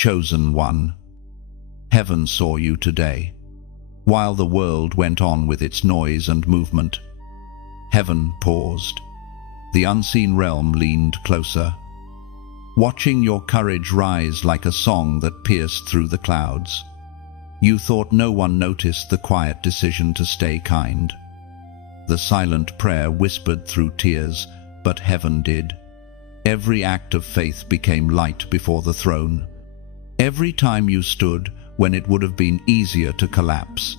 Chosen one, heaven saw you today. While the world went on with its noise and movement, heaven paused. The unseen realm leaned closer, watching your courage rise like a song that pierced through the clouds. You thought no one noticed the quiet decision to stay kind. The silent prayer whispered through tears, but heaven did. Every act of faith became light before the throne. Every time you stood when it would have been easier to collapse,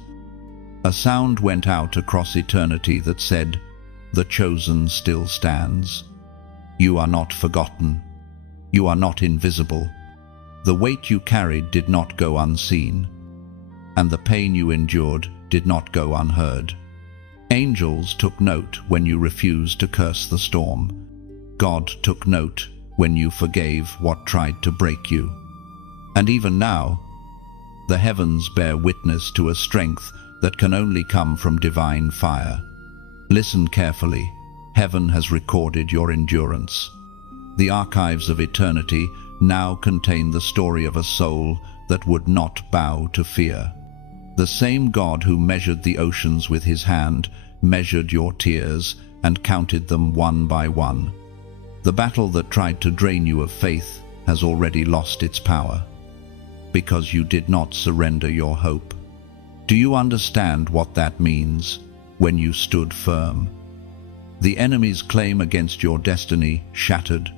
a sound went out across eternity that said, "The chosen still stands. You are not forgotten. You are not invisible. The weight you carried did not go unseen, and the pain you endured did not go unheard." Angels took note when you refused to curse the storm. God took note when you forgave what tried to break you. And even now, the heavens bear witness to a strength that can only come from divine fire. Listen carefully. Heaven has recorded your endurance. The archives of eternity now contain the story of a soul that would not bow to fear. The same God who measured the oceans with his hand measured your tears and counted them one by one. The battle that tried to drain you of faith has already lost its power, because you did not surrender your hope. Do you understand what that means when you stood firm? The enemy's claim against your destiny shattered.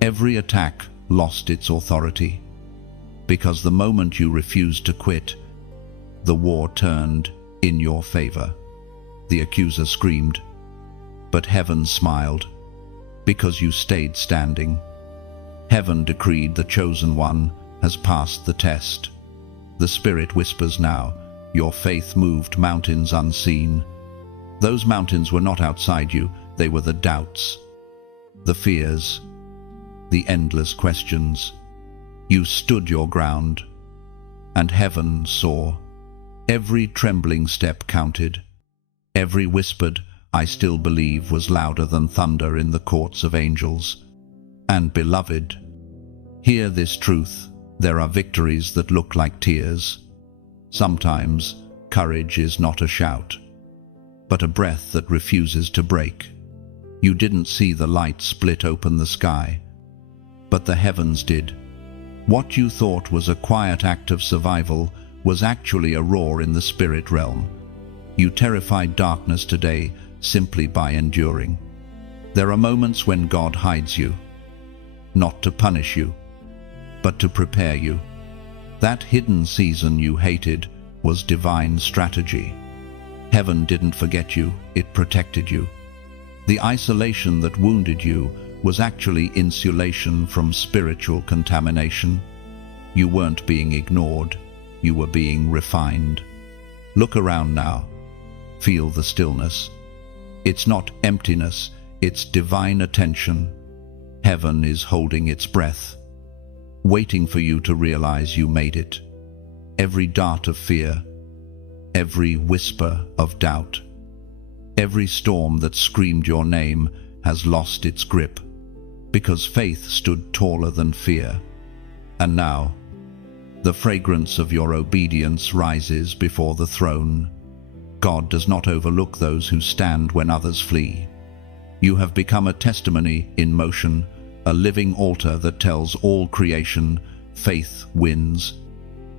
Every attack lost its authority, because the moment you refused to quit, the war turned in your favor. The accuser screamed, but heaven smiled, because you stayed standing. Heaven decreed the chosen one has passed the test. The Spirit whispers now, your faith moved mountains unseen. Those mountains were not outside you, they were the doubts, the fears, the endless questions. You stood your ground, and heaven saw. Every trembling step counted. Every whispered, "I still believe," was louder than thunder in the courts of angels. And beloved, hear this truth. There are victories that look like tears. Sometimes courage is not a shout, but a breath that refuses to break. You didn't see the light split open the sky, but the heavens did. What you thought was a quiet act of survival was actually a roar in the spirit realm. You terrified darkness today simply by enduring. There are moments when God hides you, not to punish you, but to prepare you. That hidden season you hated was divine strategy. Heaven didn't forget you, it protected you. The isolation that wounded you was actually insulation from spiritual contamination. You weren't being ignored, you were being refined. Look around now. Feel the stillness. It's not emptiness, it's divine attention. Heaven is holding its breath, waiting for you to realize you made it. Every dart of fear, every whisper of doubt, every storm that screamed your name has lost its grip, because faith stood taller than fear. And now, the fragrance of your obedience rises before the throne. God does not overlook those who stand when others flee. You have become a testimony in motion, a living altar that tells all creation, faith wins.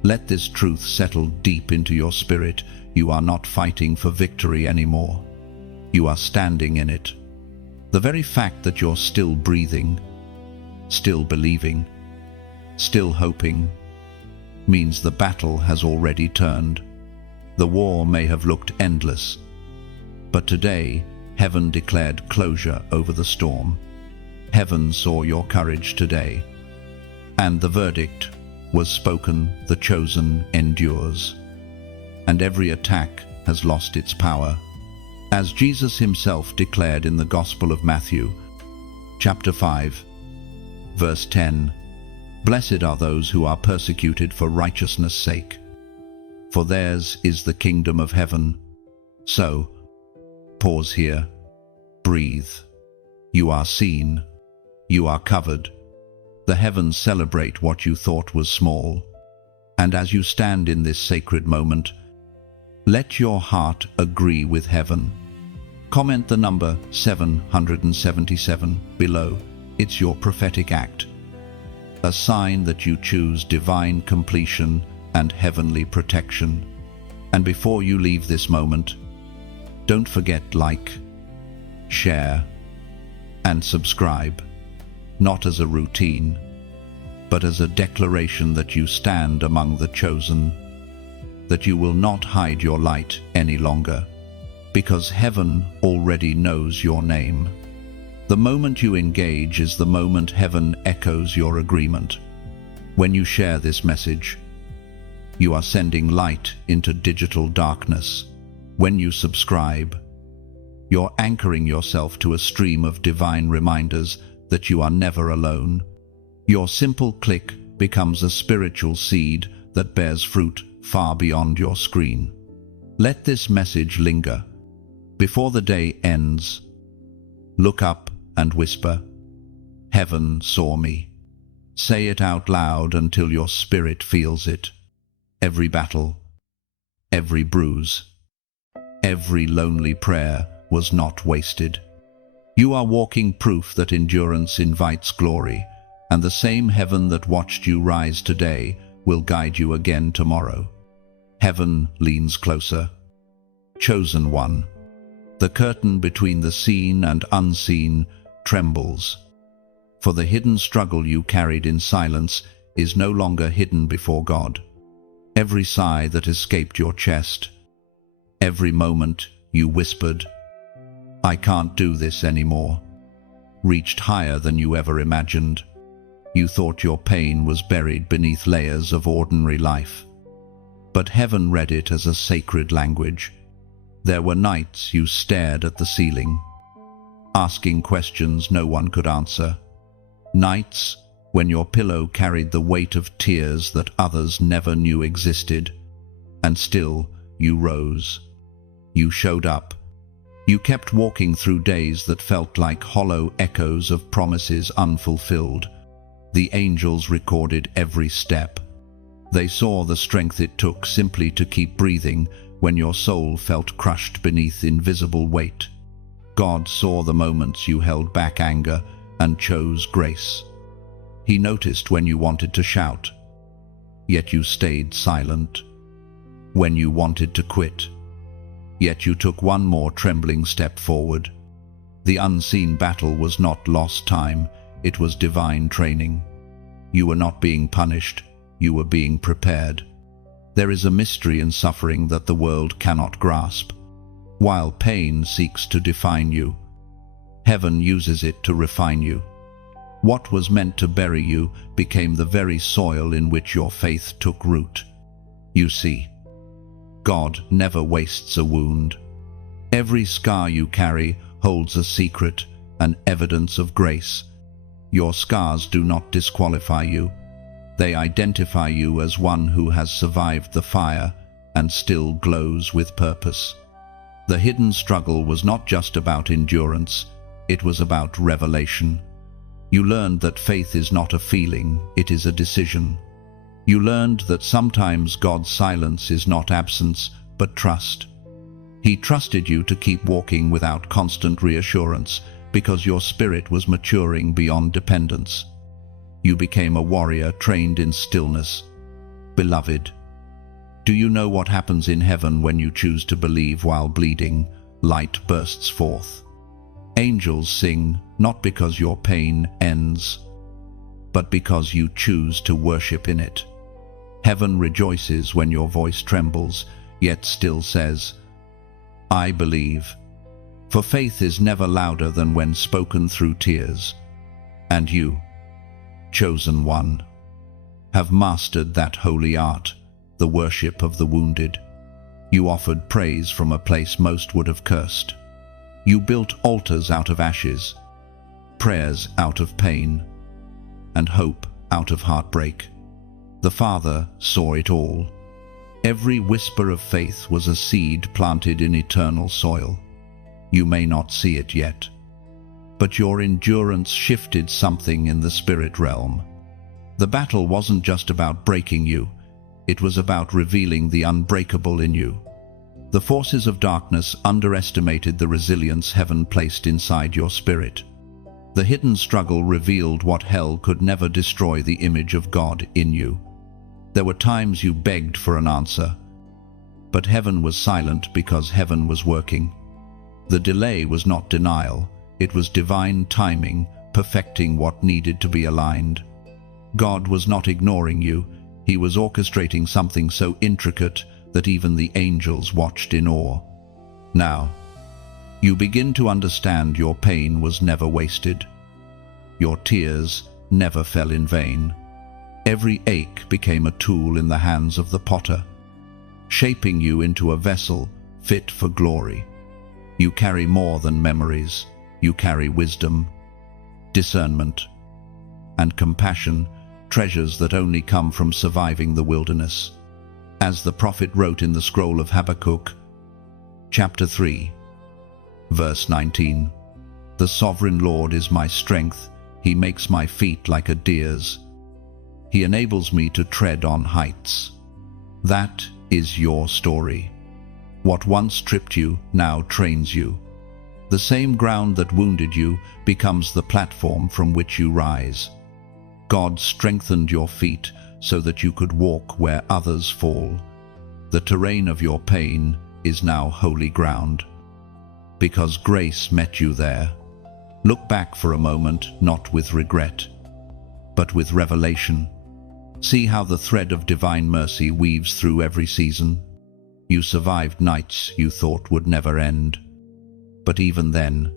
Let this truth settle deep into your spirit. You are not fighting for victory anymore. You are standing in it. The very fact that you're still breathing, still believing, still hoping, means the battle has already turned. The war may have looked endless, but today heaven declared closure over the storm. Heaven saw your courage today, and the verdict was spoken: the chosen endures, and every attack has lost its power. As Jesus himself declared in the Gospel of Matthew, chapter 5, verse 10, "Blessed are those who are persecuted for righteousness' sake, for theirs is the kingdom of heaven." So, pause here, breathe. You are seen, you are covered. The heavens celebrate what you thought was small. And as you stand in this sacred moment, let your heart agree with heaven. Comment the number 777 below. It's your prophetic act, a sign that you choose divine completion and heavenly protection. And before you leave this moment, don't forget like, share, and subscribe, not as a routine, but as a declaration that you stand among the chosen, that you will not hide your light any longer, because heaven already knows your name. The moment you engage is the moment heaven echoes your agreement. When you share this message, you are sending light into digital darkness. When you subscribe, you're anchoring yourself to a stream of divine reminders that you are never alone. Your simple click becomes a spiritual seed that bears fruit far beyond your screen. Let this message linger. Before the day ends, look up and whisper, "Heaven saw me." Say it out loud until your spirit feels it. Every battle, every bruise, every lonely prayer was not wasted. You are walking proof that endurance invites glory, and the same heaven that watched you rise today will guide you again tomorrow. Heaven leans closer. Chosen one. The curtain between the seen and unseen trembles. For the hidden struggle you carried in silence is no longer hidden before God. Every sigh that escaped your chest, every moment you whispered, "I can't do this anymore," reached higher than you ever imagined. You thought your pain was buried beneath layers of ordinary life. But heaven read it as a sacred language. There were nights you stared at the ceiling, asking questions no one could answer. Nights when your pillow carried the weight of tears that others never knew existed. And still, you rose. You showed up. You kept walking through days that felt like hollow echoes of promises unfulfilled. The angels recorded every step. They saw the strength it took simply to keep breathing when your soul felt crushed beneath invisible weight. God saw the moments you held back anger and chose grace. He noticed when you wanted to shout, yet you stayed silent. When you wanted to quit, yet you took one more trembling step forward. The unseen battle was not lost time, it was divine training. You were not being punished, you were being prepared. There is a mystery in suffering that the world cannot grasp. While pain seeks to define you, heaven uses it to refine you. What was meant to bury you became the very soil in which your faith took root. You see, God never wastes a wound. Every scar you carry holds a secret, an evidence of grace. Your scars do not disqualify you. They identify you as one who has survived the fire and still glows with purpose. The hidden struggle was not just about endurance, it was about revelation. You learned that faith is not a feeling, it is a decision. You learned that sometimes God's silence is not absence, but trust. He trusted you to keep walking without constant reassurance, because your spirit was maturing beyond dependence. You became a warrior trained in stillness. Beloved, do you know what happens in heaven when you choose to believe while bleeding? Light bursts forth. Angels sing, not because your pain ends, but because you choose to worship in it. Heaven rejoices when your voice trembles, yet still says, "I believe." For faith is never louder than when spoken through tears. And you, chosen one, have mastered that holy art, the worship of the wounded. You offered praise from a place most would have cursed. You built altars out of ashes, prayers out of pain, and hope out of heartbreak. The Father saw it all. Every whisper of faith was a seed planted in eternal soil. You may not see it yet, but your endurance shifted something in the spirit realm. The battle wasn't just about breaking you, it was about revealing the unbreakable in you. The forces of darkness underestimated the resilience heaven placed inside your spirit. The hidden struggle revealed what hell could never destroy: the image of God in you. There were times you begged for an answer, but heaven was silent because heaven was working. The delay was not denial, it was divine timing, perfecting what needed to be aligned. God was not ignoring you, he was orchestrating something so intricate that even the angels watched in awe. Now, you begin to understand your pain was never wasted. Your tears never fell in vain. Every ache became a tool in the hands of the potter, shaping you into a vessel fit for glory. You carry more than memories. You carry wisdom, discernment, and compassion, treasures that only come from surviving the wilderness. As the prophet wrote in the scroll of Habakkuk, chapter 3, verse 19, "The sovereign Lord is my strength. He makes my feet like a deer's. He enables me to tread on heights." That is your story. What once tripped you now trains you. The same ground that wounded you becomes the platform from which you rise. God strengthened your feet so that you could walk where others fall. The terrain of your pain is now holy ground, because grace met you there. Look back for a moment, not with regret, but with revelation. See how the thread of divine mercy weaves through every season. You survived nights you thought would never end. But even then,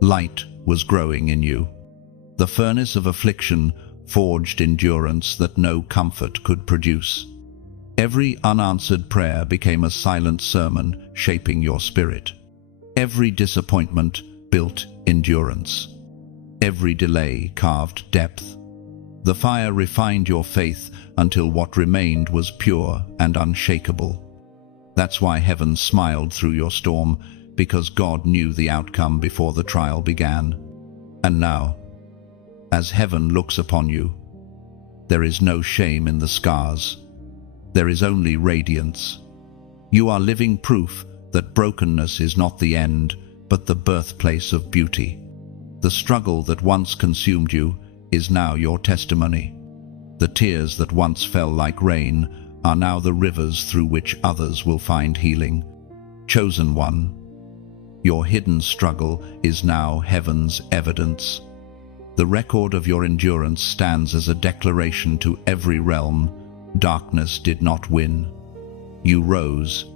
light was growing in you. The furnace of affliction forged endurance that no comfort could produce. Every unanswered prayer became a silent sermon shaping your spirit. Every disappointment built endurance. Every delay carved depth. The fire refined your faith until what remained was pure and unshakable. That's why heaven smiled through your storm, because God knew the outcome before the trial began. And now, as heaven looks upon you, there is no shame in the scars. There is only radiance. You are living proof that brokenness is not the end, but the birthplace of beauty. The struggle that once consumed you is now your testimony. The tears that once fell like rain are now the rivers through which others will find healing. Chosen one, your hidden struggle is now heaven's evidence. The record of your endurance stands as a declaration to every realm: darkness did not win. You rose.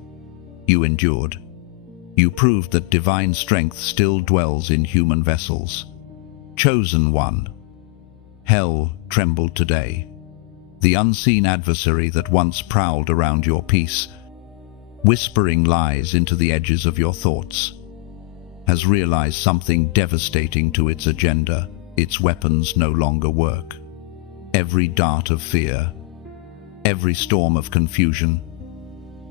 You endured. You proved that divine strength still dwells in human vessels. Chosen one. Hell trembled today. The unseen adversary that once prowled around your peace, whispering lies into the edges of your thoughts, has realized something devastating to its agenda. Its weapons no longer work. Every dart of fear, every storm of confusion,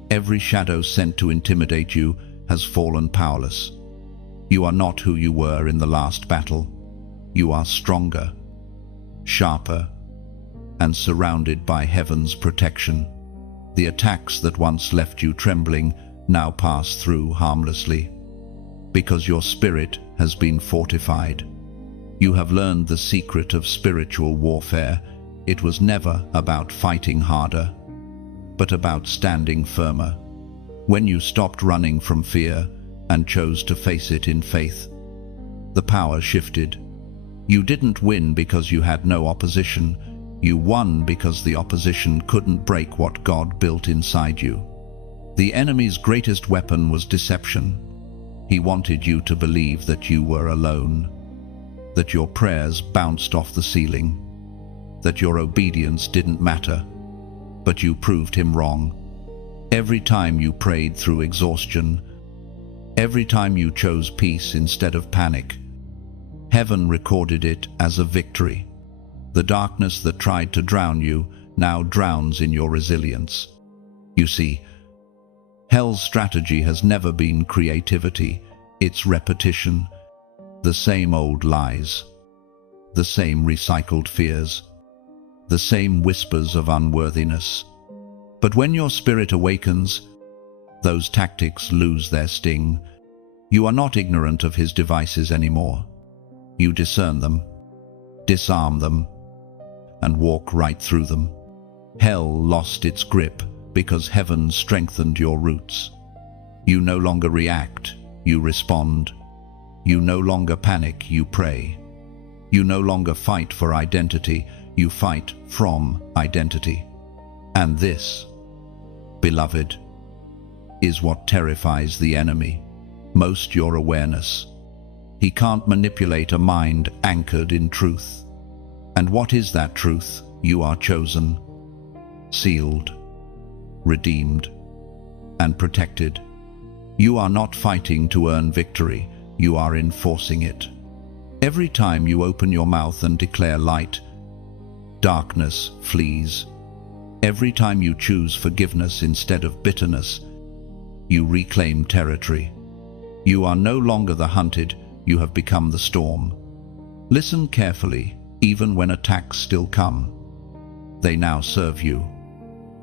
every shadow sent to intimidate you has fallen powerless. You are not who you were in the last battle. You are stronger, sharper, and surrounded by heaven's protection. The attacks that once left you trembling now pass through harmlessly, because your spirit has been fortified. You have learned the secret of spiritual warfare. It was never about fighting harder, but about standing firmer. When you stopped running from fear and chose to face it in faith, the power shifted. You didn't win because you had no opposition. You won because the opposition couldn't break what God built inside you. The enemy's greatest weapon was deception. He wanted you to believe that you were alone, that your prayers bounced off the ceiling, that your obedience didn't matter. But you proved him wrong. Every time you prayed through exhaustion, every time you chose peace instead of panic, heaven recorded it as a victory. The darkness that tried to drown you now drowns in your resilience. You see, hell's strategy has never been creativity, it's repetition. The same old lies, the same recycled fears. the same whispers of unworthiness. But when your spirit awakens, those tactics lose their sting. You are not ignorant of his devices anymore. You discern them, disarm them, and walk right through them. Hell lost its grip because heaven strengthened your roots. You no longer react, you respond. You no longer panic, you pray. You no longer fight for identity, you fight from identity. And this, beloved, is what terrifies the enemy most: your awareness. He can't manipulate a mind anchored in truth. And what is that truth? You are chosen, sealed, redeemed, and protected. You are not fighting to earn victory, you are enforcing it. Every time you open your mouth and declare light, darkness flees. Every time you choose forgiveness instead of bitterness, you reclaim territory. You are no longer the hunted, you have become the storm. Listen carefully, even when attacks still come. They now serve you.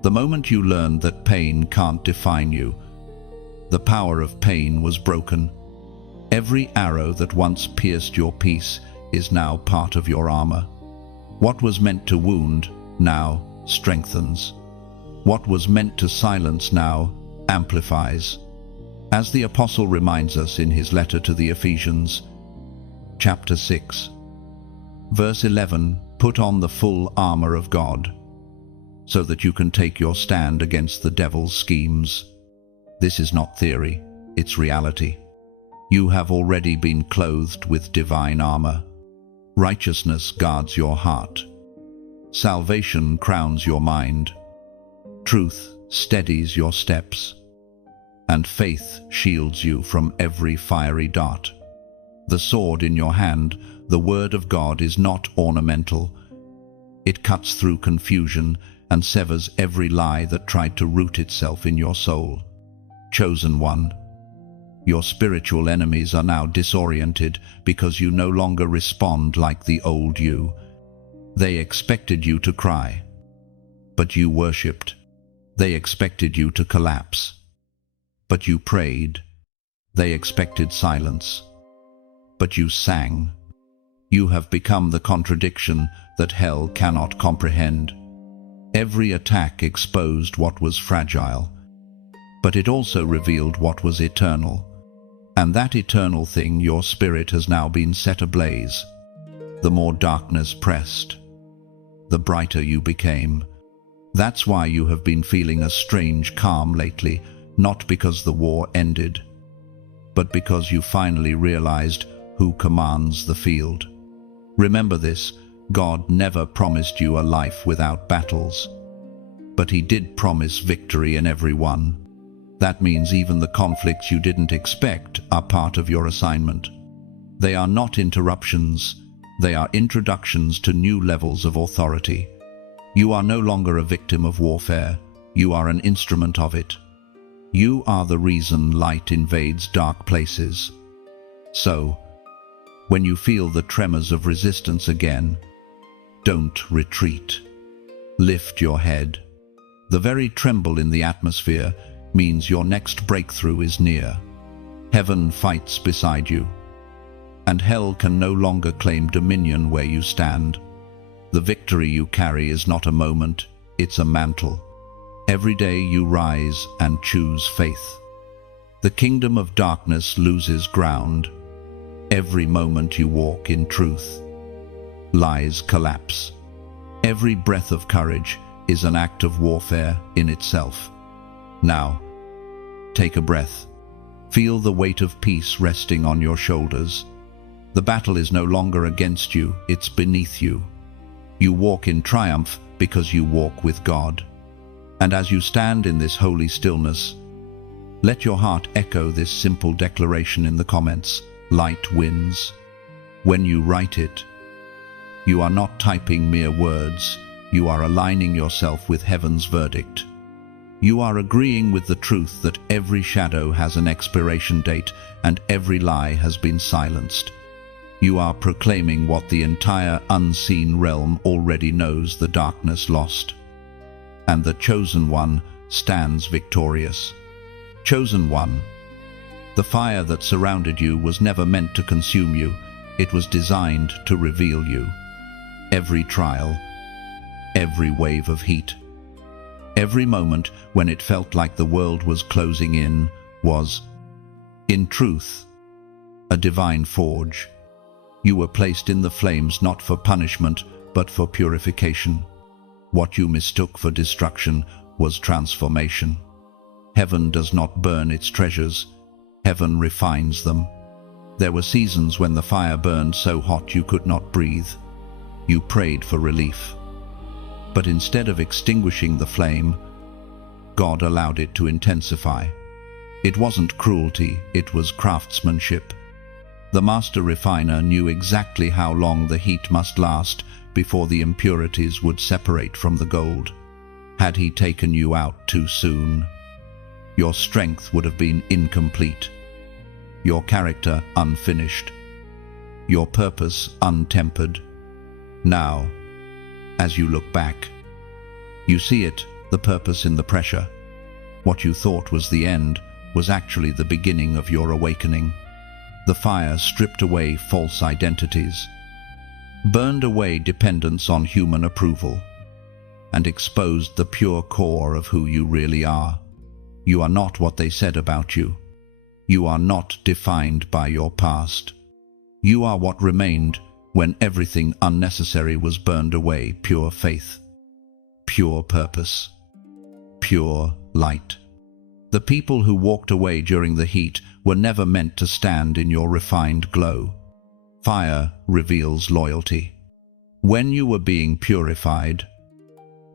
The moment you learned that pain can't define you, the power of pain was broken. Every arrow that once pierced your peace is now part of your armor. What was meant to wound now strengthens. What was meant to silence now amplifies. As the Apostle reminds us in his letter to the Ephesians, chapter 6, verse 11, put on the full armor of God, so that you can take your stand against the devil's schemes. This is not theory, it's reality. You have already been clothed with divine armor. Righteousness guards your heart. Salvation crowns your mind. Truth steadies your steps. And faith shields you from every fiery dart. The sword in your hand, the word of God, is not ornamental. It cuts through confusion and severs every lie that tried to root itself in your soul. Chosen one, your spiritual enemies are now disoriented because you no longer respond like the old you. They expected you to cry, but you worshipped. They expected you to collapse, but you prayed. They expected silence, but you sang. You have become the contradiction that hell cannot comprehend. Every attack exposed what was fragile, but it also revealed what was eternal. And that eternal thing, your spirit, has now been set ablaze. The more darkness pressed, the brighter you became. That's why you have been feeling a strange calm lately, not because the war ended, but because you finally realized who commands the field. Remember this: God never promised you a life without battles, but he did promise victory in every one. That means even the conflicts you didn't expect are part of your assignment. They are not interruptions, they are introductions to new levels of authority. You are no longer a victim of warfare, you are an instrument of it. You are the reason light invades dark places. So, when you feel the tremors of resistance again, don't retreat. Lift your head. The very tremble in the atmosphere means your next breakthrough is near. Heaven fights beside you, and hell can no longer claim dominion where you stand. The victory you carry is not a moment, it's a mantle. Every day you rise and choose faith. The kingdom of darkness loses ground. Every moment you walk in truth, lies collapse. Every breath of courage is an act of warfare in itself. Now, take a breath. Feel the weight of peace resting on your shoulders. The battle is no longer against you, it's beneath you. You walk in triumph because you walk with God. And as you stand in this holy stillness, let your heart echo this simple declaration in the comments: light wins. When you write it, you are not typing mere words, you are aligning yourself with heaven's verdict. You are agreeing with the truth that every shadow has an expiration date and every lie has been silenced. You are proclaiming what the entire unseen realm already knows: the darkness lost, and the chosen one stands victorious. Chosen one. The fire that surrounded you was never meant to consume you. It was designed to reveal you. Every trial, every wave of heat, every moment when it felt like the world was closing in was, in truth, a divine forge. You were placed in the flames not for punishment, but for purification. What you mistook for destruction was transformation. Heaven does not burn its treasures. Heaven refines them. There were seasons when the fire burned so hot you could not breathe. You prayed for relief. But instead of extinguishing the flame, God allowed it to intensify. It wasn't cruelty, it was craftsmanship. The master refiner knew exactly how long the heat must last before the impurities would separate from the gold. Had he taken you out too soon, your strength would have been incomplete, your character unfinished, your purpose untempered. Now, as you look back, you see it, the purpose in the pressure. What you thought was the end was actually the beginning of your awakening. The fire stripped away false identities, burned away dependence on human approval, and exposed the pure core of who you really are. You are not what they said about you. You are not defined by your past. You are what remained when everything unnecessary was burned away: pure faith, pure purpose, pure light. The people who walked away during the heat were never meant to stand in your refined glow. Fire reveals loyalty. When you were being purified,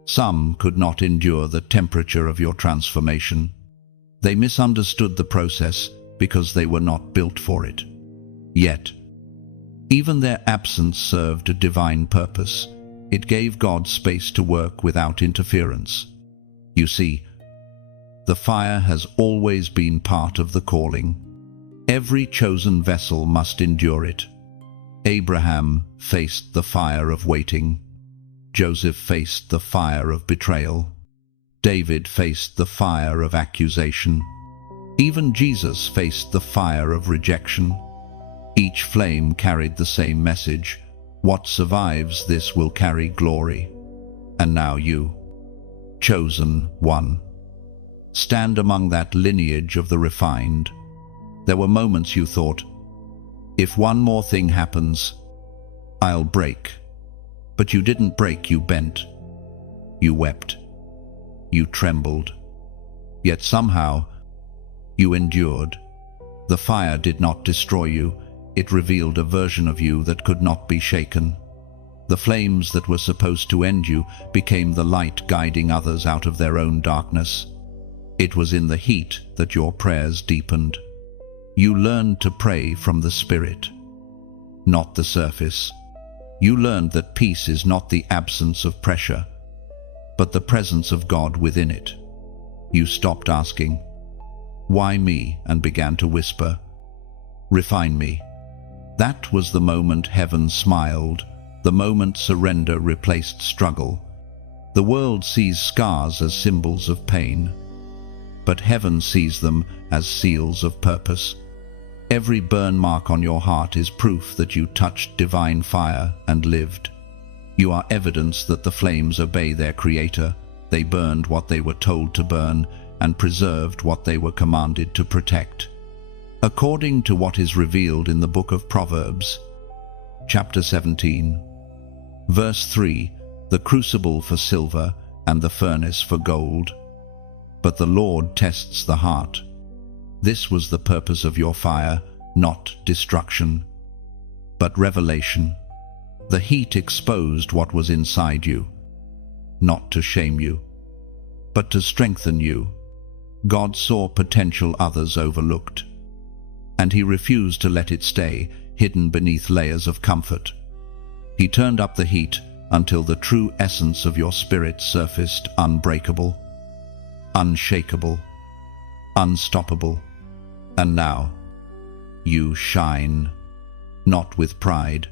some could not endure the temperature of your transformation. They misunderstood the process because they were not built for it. Yet, even their absence served a divine purpose. It gave God space to work without interference. You see, the fire has always been part of the calling. Every chosen vessel must endure it. Abraham faced the fire of waiting. Joseph faced the fire of betrayal. David faced the fire of accusation. Even Jesus faced the fire of rejection. Each flame carried the same message: what survives this will carry glory. And now you, chosen one, stand among that lineage of the refined. There were moments you thought, if one more thing happens, I'll break. But you didn't break, you bent. You wept. You trembled. Yet somehow, you endured. The fire did not destroy you. It revealed a version of you that could not be shaken. The flames that were supposed to end you became the light guiding others out of their own darkness. It was in the heat that your prayers deepened. You learned to pray from the Spirit, not the surface. You learned that peace is not the absence of pressure, but the presence of God within it. You stopped asking, "Why me?" and began to whisper, "Refine me." That was the moment heaven smiled, the moment surrender replaced struggle. The world sees scars as symbols of pain, but heaven sees them as seals of purpose. Every burn mark on your heart is proof that you touched divine fire and lived. You are evidence that the flames obey their Creator. They burned what they were told to burn and preserved what they were commanded to protect. According to what is revealed in the book of Proverbs, chapter 17, verse 3, the crucible for silver and the furnace for gold, but the Lord tests the heart. This was the purpose of your fire, not destruction, but revelation. The heat exposed what was inside you, not to shame you, but to strengthen you. God saw potential others overlooked, and He refused to let it stay hidden beneath layers of comfort. He turned up the heat until the true essence of your spirit surfaced, unbreakable, unshakable, unstoppable. And now, you shine. not with pride,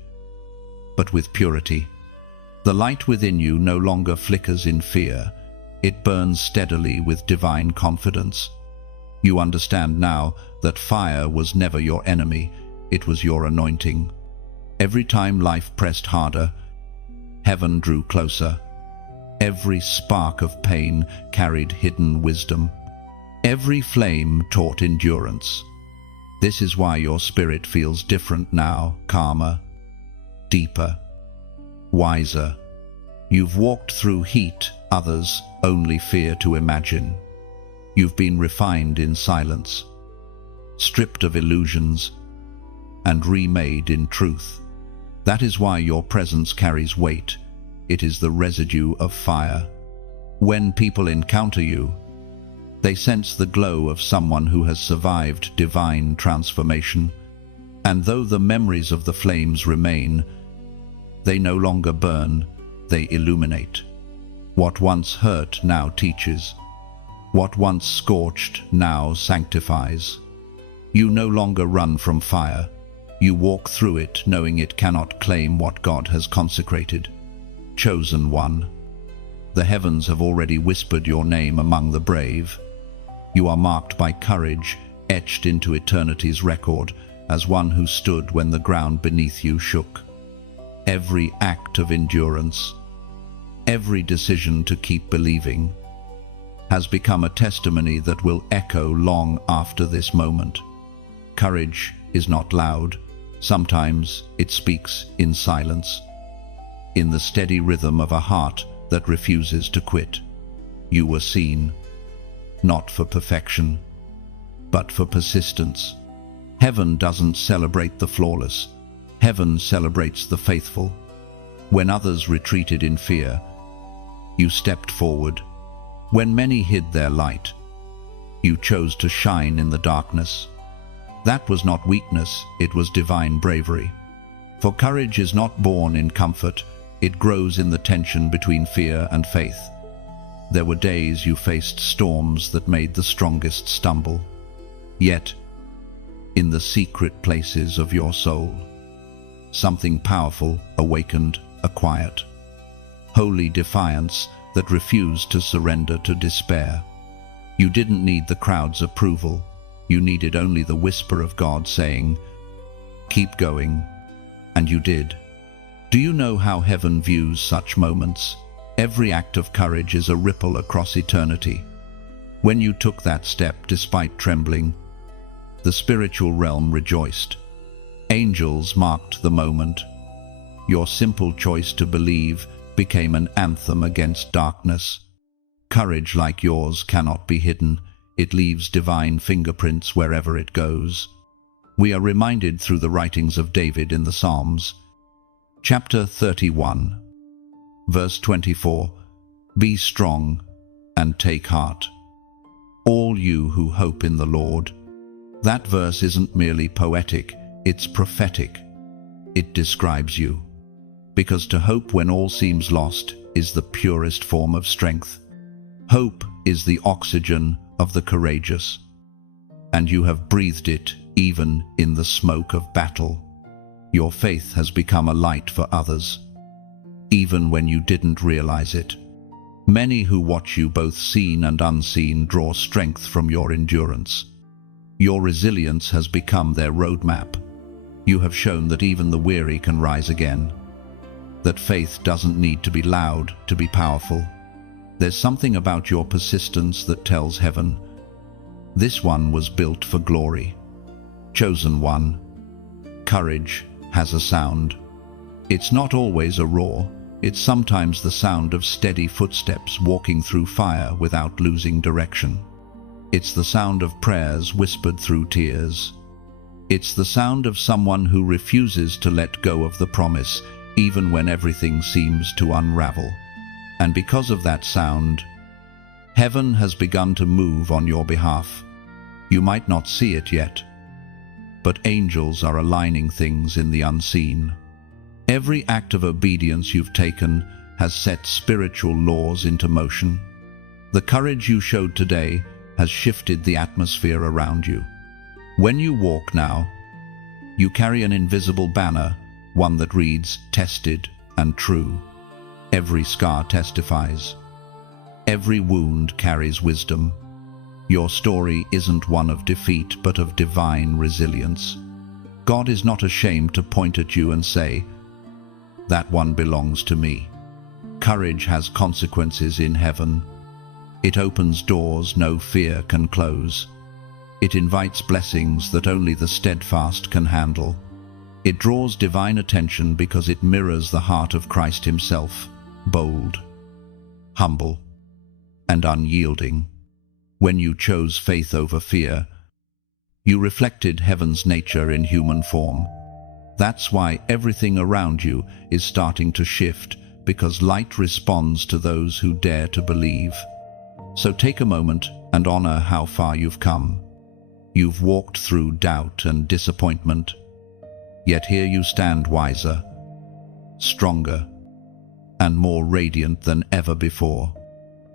but with purity. The light within you no longer flickers in fear, it burns steadily with divine confidence. You understand now that fire was never your enemy, it was your anointing. Every time life pressed harder, heaven drew closer. Every spark of pain carried hidden wisdom. Every flame taught endurance. This is why your spirit feels different now, calmer, deeper, wiser. You've walked through heat others only fear to imagine. You've been refined in silence, stripped of illusions, and remade in truth. That is why your presence carries weight. It is the residue of fire. When people encounter you, they sense the glow of someone who has survived divine transformation. And though the memories of the flames remain, they no longer burn, they illuminate. What once hurt now teaches. What once scorched now sanctifies. You no longer run from fire. You walk through it knowing it cannot claim what God has consecrated. Chosen one. The heavens have already whispered your name among the brave. You are marked by courage, etched into eternity's record, as one who stood when the ground beneath you shook. Every act of endurance, every decision to keep believing, has become a testimony that will echo long after this moment. Courage is not loud. Sometimes it speaks in silence, in the steady rhythm of a heart that refuses to quit. You were seen, not for perfection, but for persistence. Heaven doesn't celebrate the flawless. Heaven celebrates the faithful. When others retreated in fear, you stepped forward. When many hid their light, you chose to shine in the darkness. That was not weakness, it was divine bravery. For courage is not born in comfort, it grows in the tension between fear and faith. There were days you faced storms that made the strongest stumble. Yet, in the secret places of your soul, something powerful awakened, a quiet, holy defiance that refused to surrender to despair. You didn't need the crowd's approval. You needed only the whisper of God saying, "Keep going," and you did. Do you know how heaven views such moments? Every act of courage is a ripple across eternity. When you took that step despite trembling, the spiritual realm rejoiced. Angels marked the moment. Your simple choice to believe became an anthem against darkness. Courage like yours cannot be hidden. It leaves divine fingerprints wherever it goes. We are reminded through the writings of David in the Psalms. Chapter 31, verse 24, "Be strong and take heart, all you who hope in the Lord." That verse isn't merely poetic, it's prophetic. It describes you. Because to hope when all seems lost is the purest form of strength. Hope is the oxygen of the courageous, and you have breathed it even in the smoke of battle. Your faith has become a light for others, even when you didn't realize it. Many who watch you, both seen and unseen, draw strength from your endurance. Your resilience has become their roadmap. You have shown that even the weary can rise again, that faith doesn't need to be loud to be powerful. There's something about your persistence that tells heaven, this one was built for glory. Chosen one. Courage has a sound. It's not always a roar. It's sometimes the sound of steady footsteps walking through fire without losing direction. It's the sound of prayers whispered through tears. It's the sound of someone who refuses to let go of the promise, even when everything seems to unravel. And because of that sound, heaven has begun to move on your behalf. You might not see it yet, but angels are aligning things in the unseen. Every act of obedience you've taken has set spiritual laws into motion. The courage you showed today has shifted the atmosphere around you. When you walk now, You carry an invisible banner, one that reads, "Tested and true." Every scar testifies. Every wound carries wisdom. Your story isn't one of defeat, but of divine resilience. God is not ashamed to point at you and say, "That one belongs to me." Courage has consequences in heaven. It opens doors no fear can close. It invites blessings that only the steadfast can handle. It draws divine attention because it mirrors the heart of Christ himself, bold, humble, and unyielding. When you chose faith over fear, you reflected heaven's nature in human form. That's why everything around you is starting to shift, because light responds to those who dare to believe. So take a moment and honor how far you've come. You've walked through doubt and disappointment, yet here you stand wiser, stronger, and more radiant than ever before.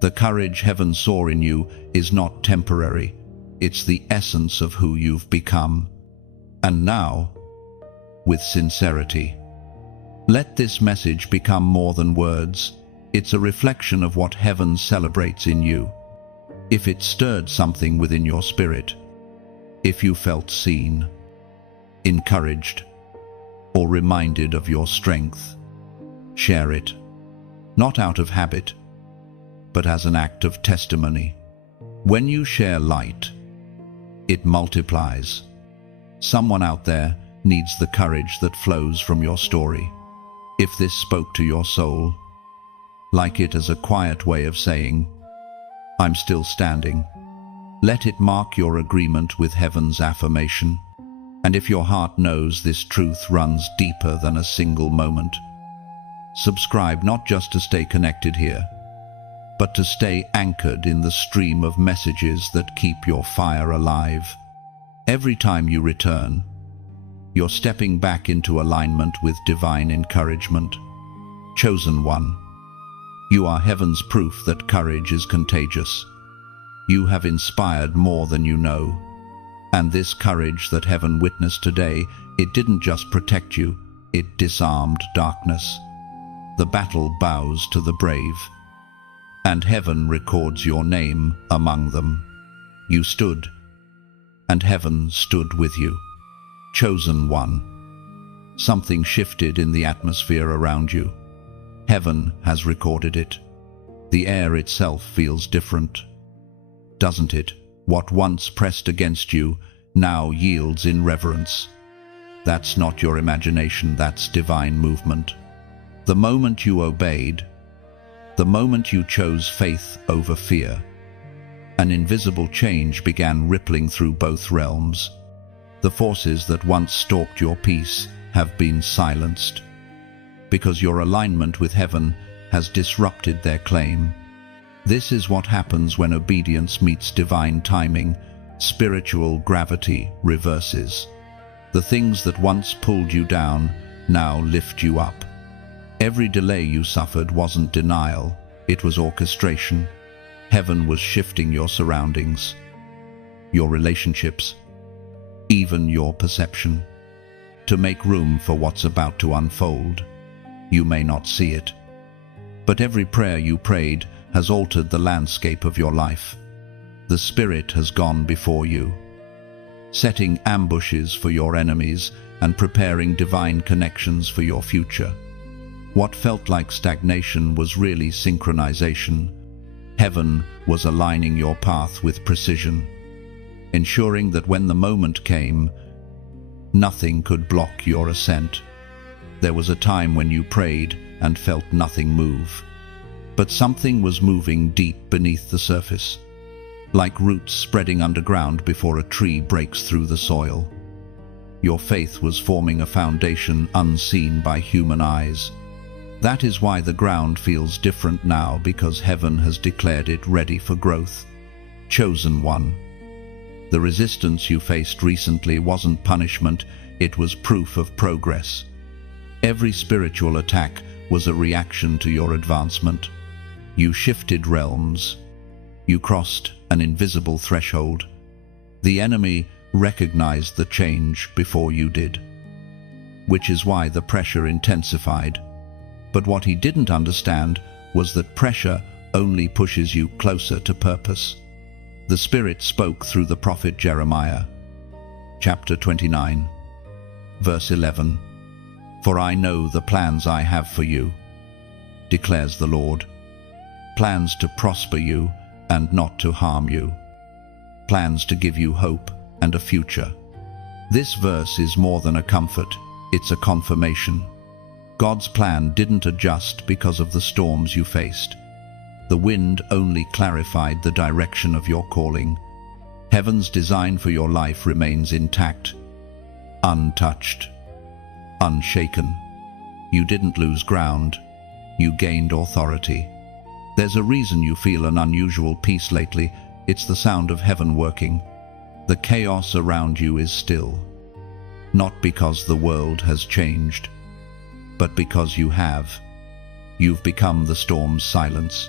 The courage heaven saw in you is not temporary. It's the essence of who you've become. And now, with sincerity, let this message become more than words. It's a reflection of what heaven celebrates in you. If it stirred something within your spirit, if you felt seen, encouraged, or reminded of your strength, share it, not out of habit, but as an act of testimony. When you share light, it multiplies. Someone out there needs the courage that flows from your story. If this spoke to your soul, like it as a quiet way of saying, "I'm still standing," let it mark your agreement with heaven's affirmation. And if your heart knows this truth runs deeper than a single moment, subscribe not just to stay connected here, but to stay anchored in the stream of messages that keep your fire alive. Every time you return, you're stepping back into alignment with divine encouragement. Chosen one, you are heaven's proof that courage is contagious. You have inspired more than you know. And this courage that heaven witnessed today, it didn't just protect you, it disarmed darkness. The battle bows to the brave, and heaven records your name among them. You stood, and heaven stood with you. Chosen one. Something shifted in the atmosphere around you. Heaven has recorded it. The air itself feels different, doesn't it? What once pressed against you now yields in reverence. That's not your imagination, that's divine movement. The moment you obeyed, the moment you chose faith over fear, an invisible change began rippling through both realms. The forces that once stalked your peace have been silenced, because your alignment with heaven has disrupted their claim. This is what happens when obedience meets divine timing. Spiritual gravity reverses. The things that once pulled you down now lift you up. Every delay you suffered wasn't denial, it was orchestration. Heaven was shifting your surroundings, your relationships, even your perception, to make room for what's about to unfold. You may not see it, but every prayer you prayed has altered the landscape of your life. The Spirit has gone before you, setting ambushes for your enemies and preparing divine connections for your future. What felt like stagnation was really synchronization. Heaven was aligning your path with precision, ensuring that when the moment came, nothing could block your ascent. There was a time when you prayed and felt nothing move, but something was moving deep beneath the surface, like roots spreading underground before a tree breaks through the soil. Your faith was forming a foundation unseen by human eyes. That is why the ground feels different now, because heaven has declared it ready for growth. Chosen one. The resistance you faced recently wasn't punishment, it was proof of progress. Every spiritual attack was a reaction to your advancement. You shifted realms. You crossed an invisible threshold. The enemy recognized the change before you did. which is why the pressure intensified. But what he didn't understand was that pressure only pushes you closer to purpose. The Spirit spoke through the prophet Jeremiah, chapter 29, verse 11. "For I know the plans I have for you, declares the Lord, plans to prosper you and not to harm you, plans to give you hope and a future." This verse is more than a comfort, it's a confirmation. God's plan didn't adjust because of the storms you faced. The wind only clarified the direction of your calling. Heaven's design for your life remains intact, untouched, unshaken. You didn't lose ground, you gained authority. There's a reason you feel an unusual peace lately. It's the sound of heaven working. The chaos around you is still. Not because the world has changed, but because you have. You've become the storm's silence.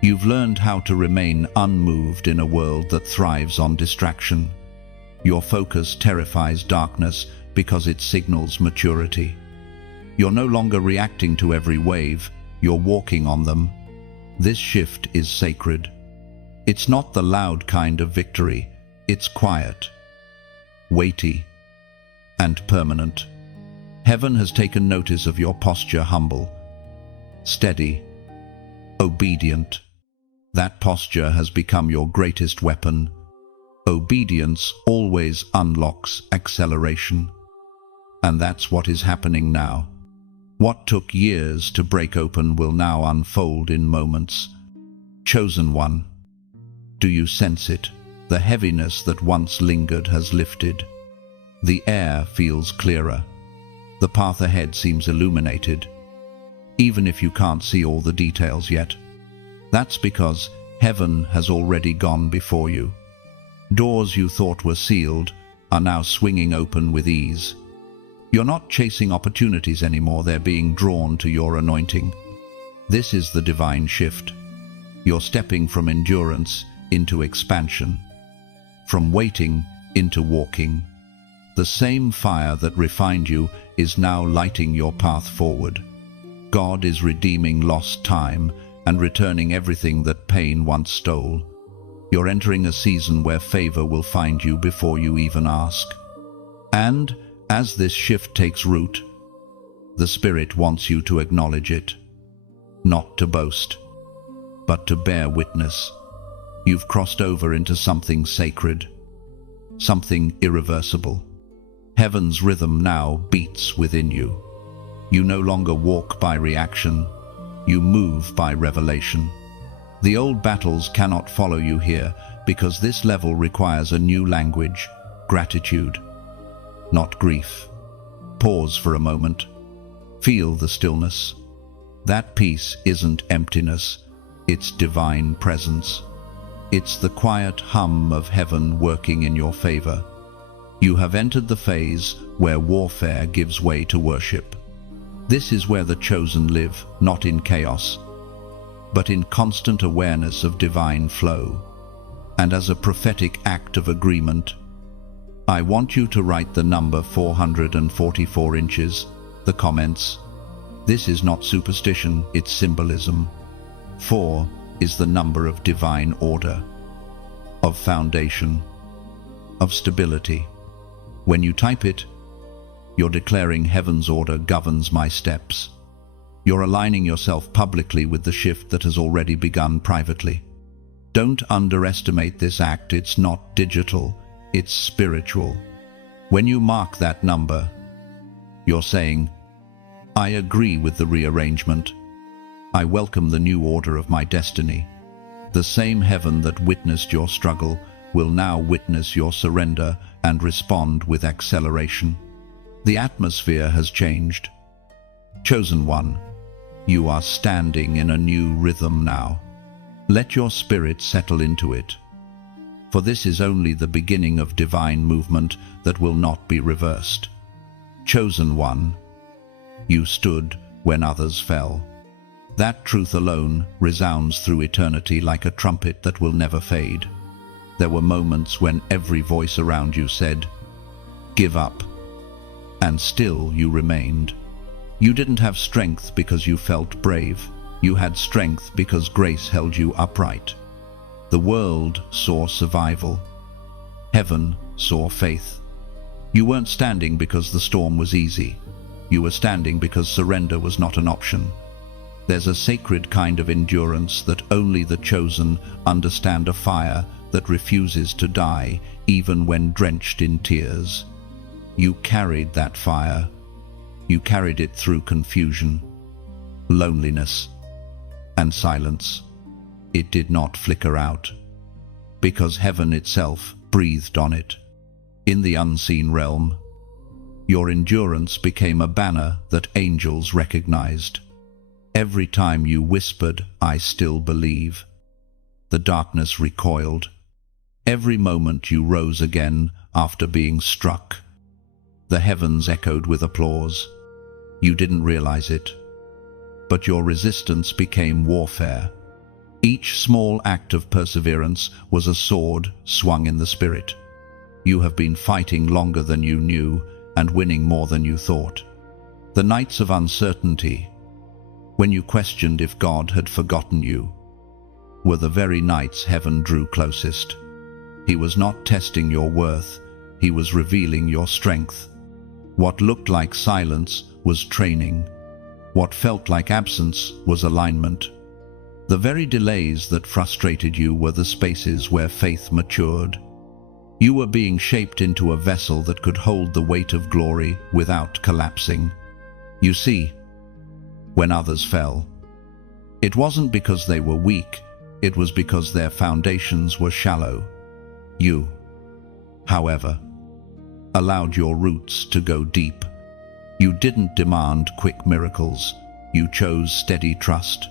You've learned how to remain unmoved in a world that thrives on distraction. Your focus terrifies darkness because it signals maturity. You're no longer reacting to every wave, you're walking on them. This shift is sacred. It's not the loud kind of victory, it's quiet, weighty, and permanent. Heaven has taken notice of your posture, humble, steady, obedient. That posture has become your greatest weapon. Obedience always unlocks acceleration. And that's what is happening now. What took years to break open will now unfold in moments. Chosen one, do you sense it? The heaviness that once lingered has lifted. The air feels clearer. The path ahead seems illuminated, even if you can't see all the details yet. That's because heaven has already gone before you. Doors you thought were sealed are now swinging open with ease. You're not chasing opportunities anymore, they're being drawn to your anointing. This is the divine shift. You're stepping from endurance into expansion, from waiting into walking. The same fire that refined you is now lighting your path forward. God is redeeming lost time and returning everything that pain once stole. You're entering a season where favor will find you before you even ask. And as this shift takes root, the Spirit wants you to acknowledge it, not to boast, but to bear witness. You've crossed over into something sacred, something irreversible. Heaven's rhythm now beats within you. You no longer walk by reaction, you move by revelation. The old battles cannot follow you here because this level requires a new language, gratitude, not grief. Pause for a moment. Feel the stillness. That peace isn't emptiness, it's divine presence. It's the quiet hum of heaven working in your favor. You have entered the phase where warfare gives way to worship. This is where the chosen live, not in chaos, but in constant awareness of divine flow. And as a prophetic act of agreement, I want you to write the number 444 inches, the comments. This is not superstition, it's symbolism. 4 is the number of divine order, of foundation, of stability. When you type it, you're declaring heaven's order governs my steps. You're aligning yourself publicly with the shift that has already begun privately. Don't underestimate this act, it's not digital, it's spiritual. When you mark that number, you're saying, I agree with the rearrangement. I welcome the new order of my destiny. The same heaven that witnessed your struggle will now witness your surrender and respond with acceleration. The atmosphere has changed. Chosen one, you are standing in a new rhythm now. Let your spirit settle into it. For this is only the beginning of divine movement that will not be reversed. Chosen one, you stood when others fell. That truth alone resounds through eternity like a trumpet that will never fade. There were moments when every voice around you said, give up. and still you remained. You didn't have strength because you felt brave. You had strength because grace held you upright. The world saw survival. Heaven saw faith. You weren't standing because the storm was easy. You were standing because surrender was not an option. There's a sacred kind of endurance that only the chosen understand, a fire that refuses to die even when drenched in tears. You carried that fire. You carried it through confusion, loneliness, and silence. It did not flicker out, because heaven itself breathed on it. In the unseen realm, your endurance became a banner that angels recognized. Every time you whispered, "I still believe," the darkness recoiled. Every moment you rose again after being struck, the heavens echoed with applause. You didn't realize it, but your resistance became warfare. Each small act of perseverance was a sword swung in the spirit. You have been fighting longer than you knew and winning more than you thought. The nights of uncertainty, when you questioned if God had forgotten you, were the very nights heaven drew closest. He was not testing your worth, he was revealing your strength. What looked like silence was training. What felt like absence was alignment. The very delays that frustrated you were the spaces where faith matured. You were being shaped into a vessel that could hold the weight of glory without collapsing. You see, when others fell, it wasn't because they were weak, it was because their foundations were shallow. You, however, allowed your roots to go deep. You didn't demand quick miracles, you chose steady trust.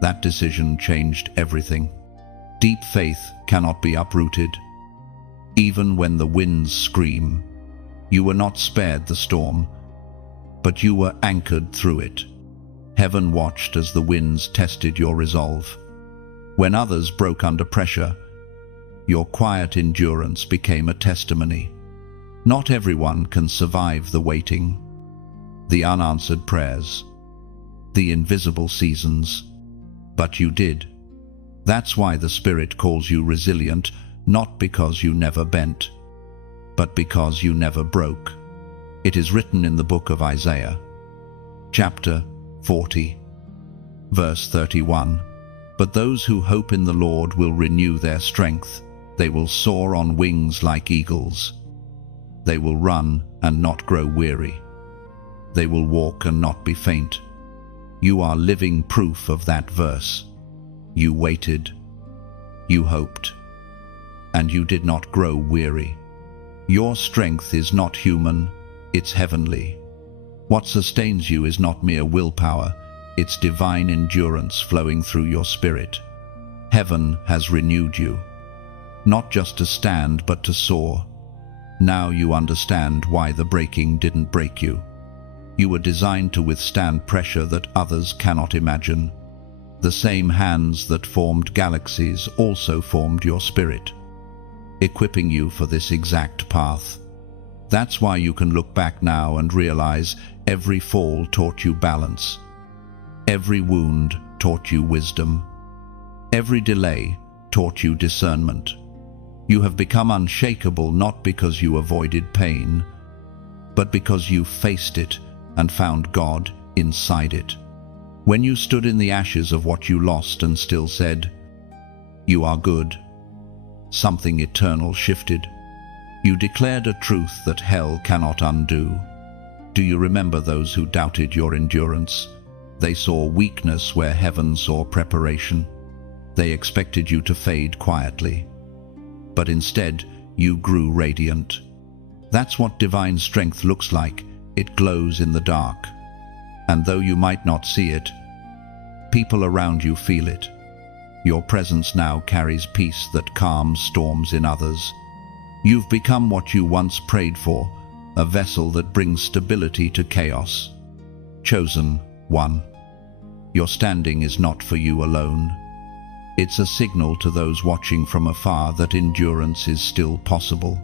That decision changed everything. Deep faith cannot be uprooted. Even when the winds scream, you were not spared the storm, but you were anchored through it. Heaven watched as the winds tested your resolve. When others broke under pressure, your quiet endurance became a testimony. Not everyone can survive the waiting, the unanswered prayers, the invisible seasons, but you did. That's why the Spirit calls you resilient, not because you never bent, but because you never broke. It is written in the book of Isaiah, chapter 40, verse 31, "But those who hope in the Lord will renew their strength. They will soar on wings like eagles. They will run and not grow weary. They will walk and not be faint." You are living proof of that verse. You waited, you hoped, and you did not grow weary. Your strength is not human, it's heavenly. What sustains you is not mere willpower, it's divine endurance flowing through your spirit. Heaven has renewed you, not just to stand but to soar. Now you understand why the breaking didn't break you. You were designed to withstand pressure that others cannot imagine. The same hands that formed galaxies also formed your spirit, equipping you for this exact path. That's why you can look back now and realize every fall taught you balance. Every wound taught you wisdom. Every delay taught you discernment. You have become unshakable not because you avoided pain, but because you faced it and found God inside it. When you stood in the ashes of what you lost and still said, "You are good," something eternal shifted. You declared a truth that hell cannot undo. Do you remember those who doubted your endurance? They saw weakness where heaven saw preparation. They expected you to fade quietly, but instead you grew radiant. That's what divine strength looks like. It glows in the dark. And though you might not see it, people around you feel it. Your presence now carries peace that calms storms in others. You've become what you once prayed for, a vessel that brings stability to chaos. Chosen one. Your standing is not for you alone. It's a signal to those watching from afar that endurance is still possible.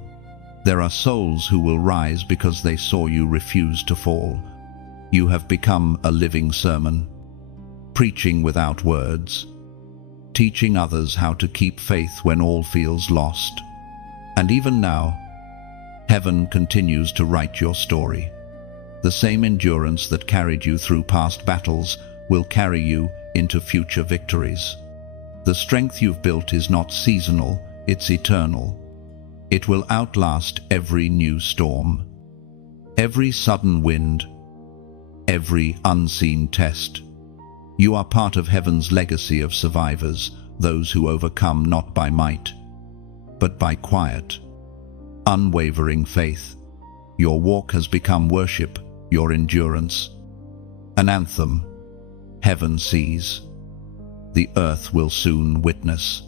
There are souls who will rise because they saw you refuse to fall. You have become a living sermon, preaching without words, teaching others how to keep faith when all feels lost. And even now, heaven continues to write your story. The same endurance that carried you through past battles will carry you into future victories. The strength you've built is not seasonal, it's eternal. It will outlast every new storm, every sudden wind, every unseen test. You are part of heaven's legacy of survivors, those who overcome not by might, but by quiet, unwavering faith. Your walk has become worship, your endurance, an anthem. Heaven sees, the earth will soon witness,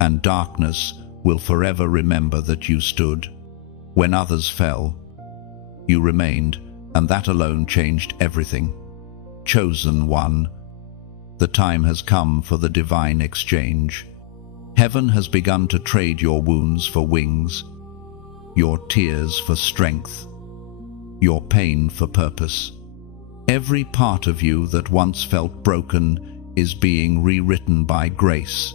and darkness will forever remember that you stood. When others fell, you remained, and that alone changed everything. Chosen one, the time has come for the divine exchange. Heaven has begun to trade your wounds for wings, your tears for strength, your pain for purpose. Every part of you that once felt broken is being rewritten by grace.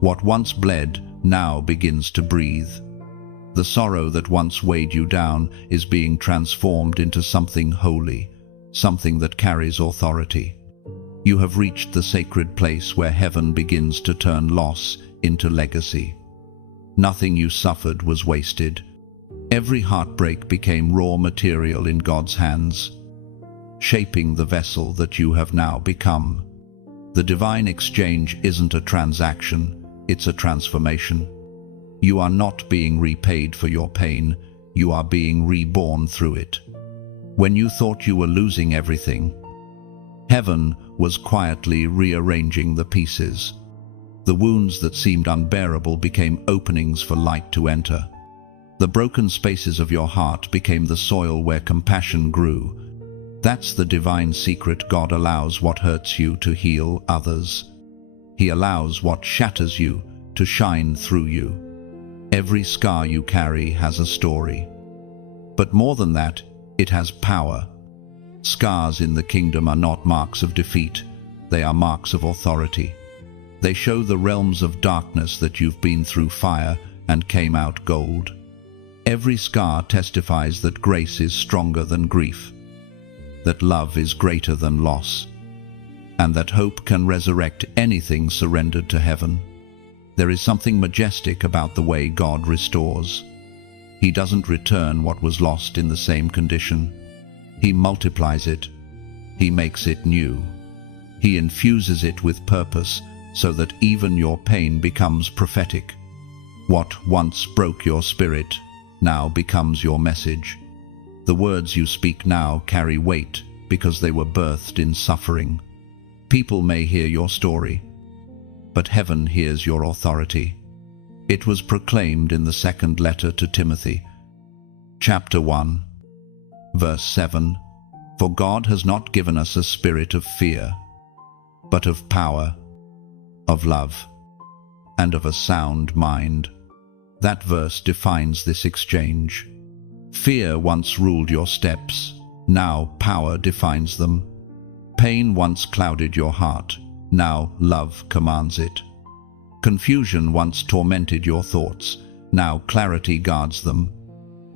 What once bled now begins to breathe. The sorrow that once weighed you down is being transformed into something holy, something that carries authority. You have reached the sacred place where heaven begins to turn loss into legacy. Nothing you suffered was wasted. Every heartbreak became raw material in God's hands, shaping the vessel that you have now become. The divine exchange isn't a transaction, it's a transformation. You are not being repaid for your pain, you are being reborn through it. When you thought you were losing everything, heaven was quietly rearranging the pieces. The wounds that seemed unbearable became openings for light to enter. The broken spaces of your heart became the soil where compassion grew. That's the divine secret. God allows what hurts you to heal others. He allows what shatters you to shine through you. Every scar you carry has a story. But more than that, it has power. Scars in the kingdom are not marks of defeat, they are marks of authority. They show the realms of darkness that you've been through fire and came out gold. Every scar testifies that grace is stronger than grief, that love is greater than loss, and that hope can resurrect anything surrendered to heaven. There is something majestic about the way God restores. He doesn't return what was lost in the same condition. He multiplies it. He makes it new. He infuses it with purpose so that even your pain becomes prophetic. What once broke your spirit now becomes your message. The words you speak now carry weight because they were birthed in suffering. People may hear your story, but heaven hears your authority. It was proclaimed in the second letter to Timothy, chapter 1, verse 7, "For God has not given us a spirit of fear, but of power, of love, and of a sound mind." That verse defines this exchange. Fear once ruled your steps, now power defines them. Pain once clouded your heart, now love commands it. Confusion once tormented your thoughts, now clarity guards them.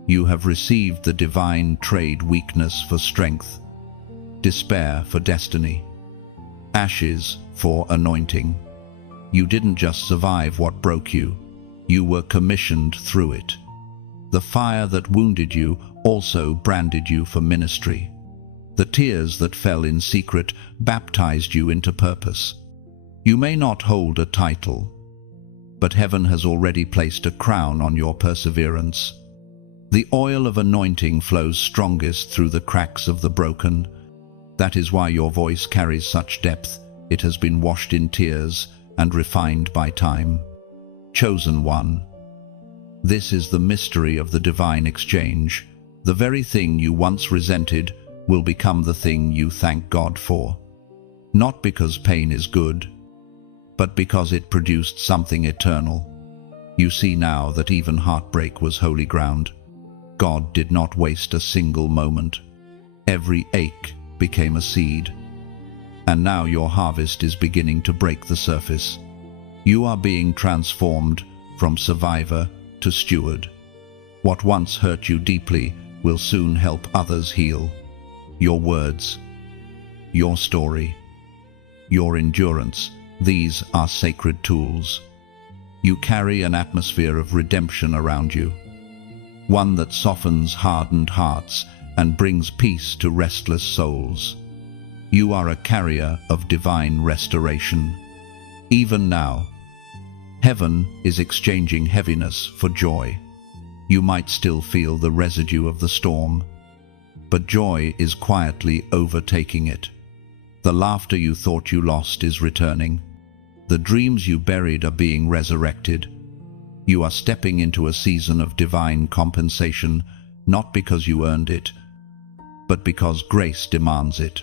You have received the divine trade: weakness for strength, despair for destiny, ashes for anointing. You didn't just survive what broke you, you were commissioned through it. The fire that wounded you also branded you for ministry. The tears that fell in secret baptized you into purpose. You may not hold a title, but heaven has already placed a crown on your perseverance. The oil of anointing flows strongest through the cracks of the broken. That is why your voice carries such depth. It has been washed in tears and refined by time. Chosen one. This is the mystery of the divine exchange. The very thing you once resented will become the thing you thank God for. Not because pain is good, but because it produced something eternal. You see now that even heartbreak was holy ground. God did not waste a single moment. Every ache became a seed. And now your harvest is beginning to break the surface. You are being transformed from survivor to steward. What once hurt you deeply will soon help others heal. Your words, your story, your endurance, these are sacred tools. You carry an atmosphere of redemption around you, one that softens hardened hearts and brings peace to restless souls. You are a carrier of divine restoration. Even now, heaven is exchanging heaviness for joy. You might still feel the residue of the storm, but joy is quietly overtaking it. The laughter you thought you lost is returning. The dreams you buried are being resurrected. You are stepping into a season of divine compensation, not because you earned it, but because grace demands it.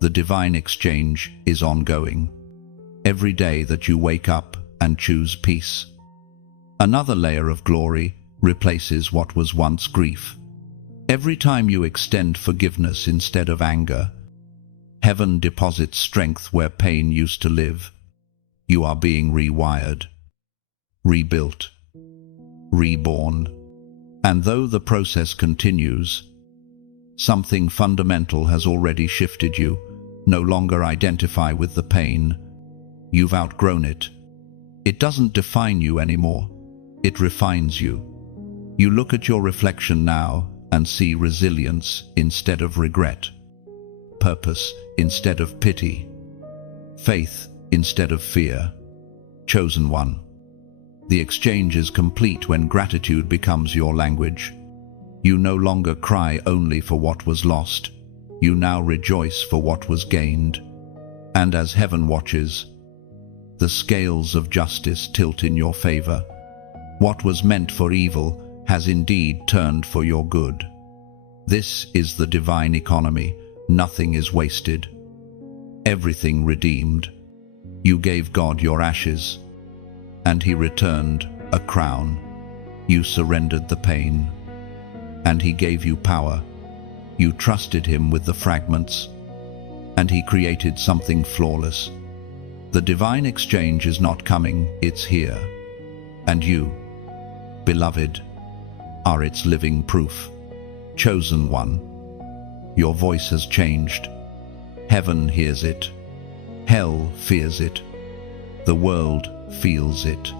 The divine exchange is ongoing. Every day that you wake up and choose peace, another layer of glory replaces what was once grief. Every time you extend forgiveness instead of anger, heaven deposits strength where pain used to live. You are being rewired, rebuilt, reborn. And though the process continues, something fundamental has already shifted you. No longer identify with the pain. You've outgrown it. It doesn't define you anymore. It refines you. You look at your reflection now and see resilience instead of regret, purpose instead of pity, faith instead of fear. Chosen one. The exchange is complete when gratitude becomes your language. You no longer cry only for what was lost. You now rejoice for what was gained. And as heaven watches, the scales of justice tilt in your favor. What was meant for evil has indeed turned for your good. This is the divine economy. Nothing is wasted. Everything redeemed. You gave God your ashes, and He returned a crown. You surrendered the pain, and He gave you power. You trusted Him with the fragments, and He created something flawless. The divine exchange is not coming, it's here. And you, beloved, are its living proof. Chosen one. Your voice has changed. Heaven hears it. Hell fears it. The world feels it.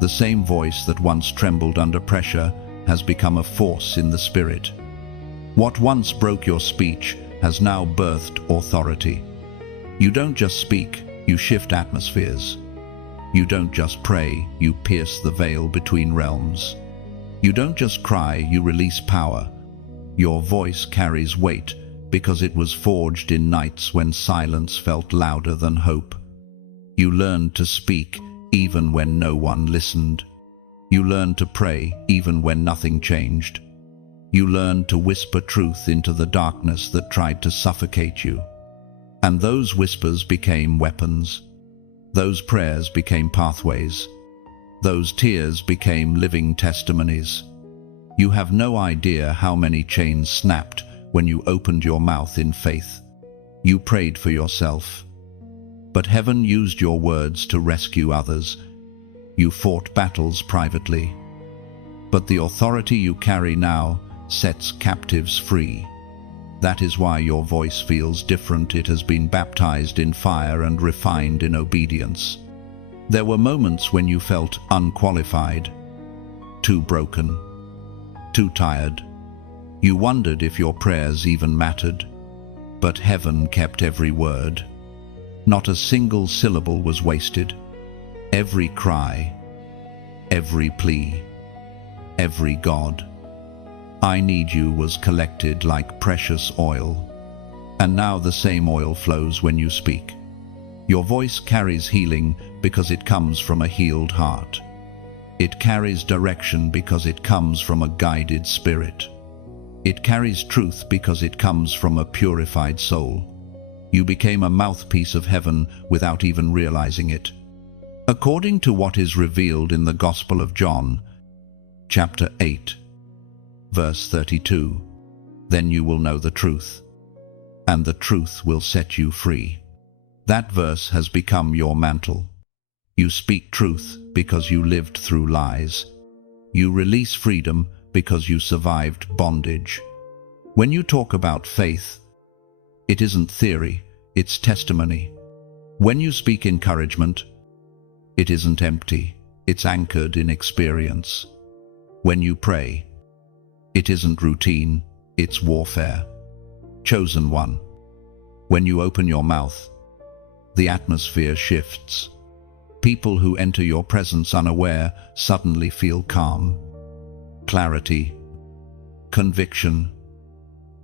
The same voice that once trembled under pressure has become a force in the spirit. What once broke your speech has now birthed authority. You don't just speak, you shift atmospheres. You don't just pray, you pierce the veil between realms. You don't just cry, you release power. Your voice carries weight because it was forged in nights when silence felt louder than hope. You learned to speak even when no one listened. You learned to pray even when nothing changed. You learned to whisper truth into the darkness that tried to suffocate you. And those whispers became weapons. Those prayers became pathways. Those tears became living testimonies. You have no idea how many chains snapped when you opened your mouth in faith. You prayed for yourself, but heaven used your words to rescue others. You fought battles privately, but the authority you carry now sets captives free. That is why your voice feels different. It has been baptized in fire and refined in obedience. There were moments when you felt unqualified, too broken, too tired. You wondered if your prayers even mattered, but heaven kept every word. Not a single syllable was wasted. Every cry, every plea, every God, I need you was collected like precious oil. And now the same oil flows when you speak. Your voice carries healing because it comes from a healed heart. It carries direction because it comes from a guided spirit. It carries truth because it comes from a purified soul. You became a mouthpiece of heaven without even realizing it. According to what is revealed in the Gospel of John, chapter 8, verse 32, then you will know the truth, and the truth will set you free. That verse has become your mantle. You speak truth because you lived through lies. You release freedom because you survived bondage. When you talk about faith, it isn't theory, it's testimony. When you speak encouragement, it isn't empty, it's anchored in experience. When you pray, it isn't routine, it's warfare. Chosen one. When you open your mouth, the atmosphere shifts. People who enter your presence unaware suddenly feel calm, clarity, conviction,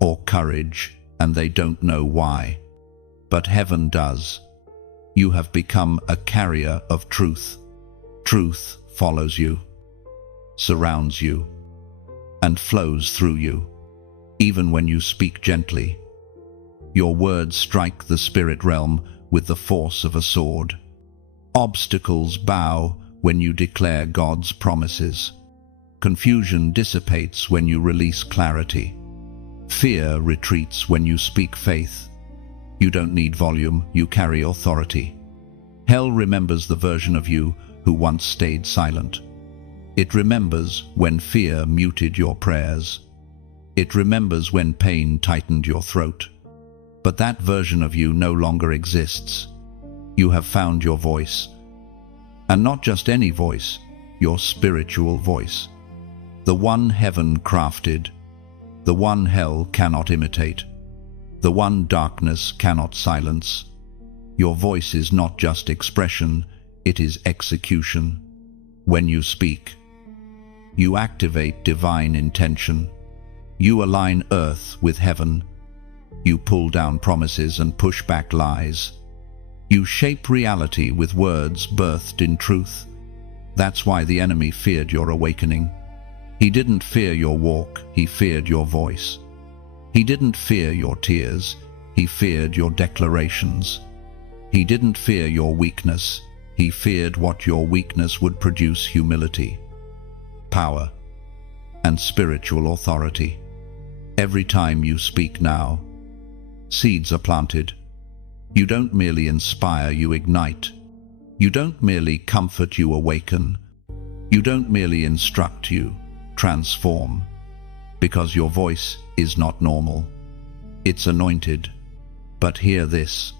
or courage, and they don't know why. But heaven does. You have become a carrier of truth. Truth follows you, surrounds you, and flows through you. Even when you speak gently, your words strike the spirit realm with the force of a sword. Obstacles bow when you declare God's promises. Confusion dissipates when you release clarity. Fear retreats when you speak faith. You don't need volume, you carry authority. Hell remembers the version of you who once stayed silent. It remembers when fear muted your prayers. It remembers when pain tightened your throat. But that version of you no longer exists. You have found your voice. And not just any voice, your spiritual voice. The one heaven crafted, the one hell cannot imitate, the one darkness cannot silence. Your voice is not just expression, it is execution. When you speak, you activate divine intention. You align earth with heaven. You pull down promises and push back lies. You shape reality with words birthed in truth. That's why the enemy feared your awakening. He didn't fear your walk, he feared your voice. He didn't fear your tears, he feared your declarations. He didn't fear your weakness, he feared what your weakness would produce: humility, power, and spiritual authority. Every time you speak now, seeds are planted. You don't merely inspire, you ignite. You don't merely comfort, you awaken. You don't merely instruct, you transform. Because your voice is not normal. It's anointed. But hear this.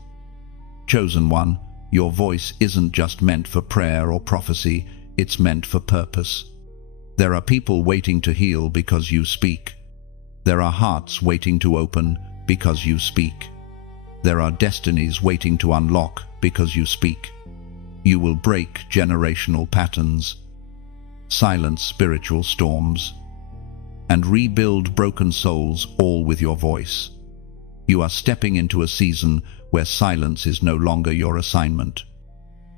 Chosen one, your voice isn't just meant for prayer or prophecy, it's meant for purpose. There are people waiting to heal because you speak. There are hearts waiting to open because you speak. There are destinies waiting to unlock because you speak. You will break generational patterns, silence spiritual storms, and rebuild broken souls, all with your voice. You are stepping into a season where silence is no longer your assignment.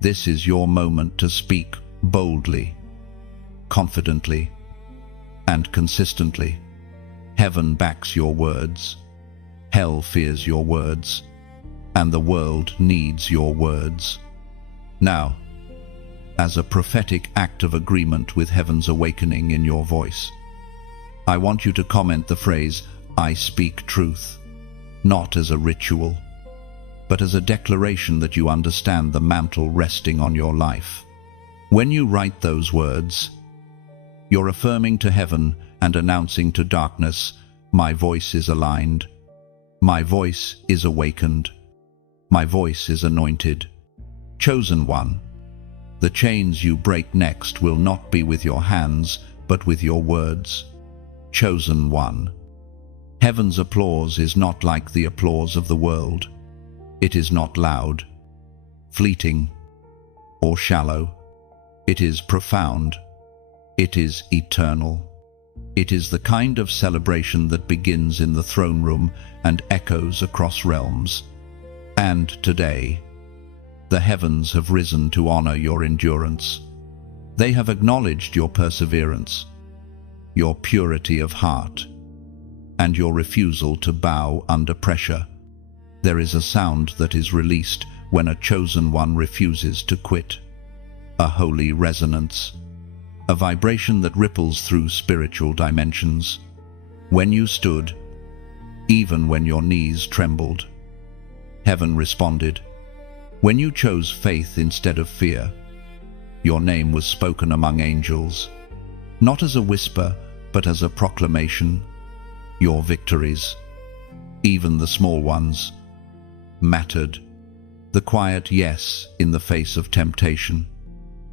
This is your moment to speak boldly, confidently, and consistently. Heaven backs your words. Hell fears your words. And the world needs your words. Now, as a prophetic act of agreement with heaven's awakening in your voice, I want you to comment the phrase, "I speak truth," not as a ritual, but as a declaration that you understand the mantle resting on your life. When you write those words, you're affirming to heaven and announcing to darkness, my voice is aligned, my voice is awakened, my voice is anointed. Chosen one, the chains you break next will not be with your hands, but with your words. Chosen one, heaven's applause is not like the applause of the world. It is not loud, fleeting, or shallow. It is profound. It is eternal. It is the kind of celebration that begins in the throne room and echoes across realms. And today, the heavens have risen to honor your endurance. They have acknowledged your perseverance, your purity of heart, and your refusal to bow under pressure. There is a sound that is released when a chosen one refuses to quit. a holy resonance, a vibration that ripples through spiritual dimensions. When you stood, even when your knees trembled, heaven responded. When you chose faith instead of fear, your name was spoken among angels, not as a whisper, but as a proclamation. Your victories, even the small ones, mattered. The quiet yes in the face of temptation,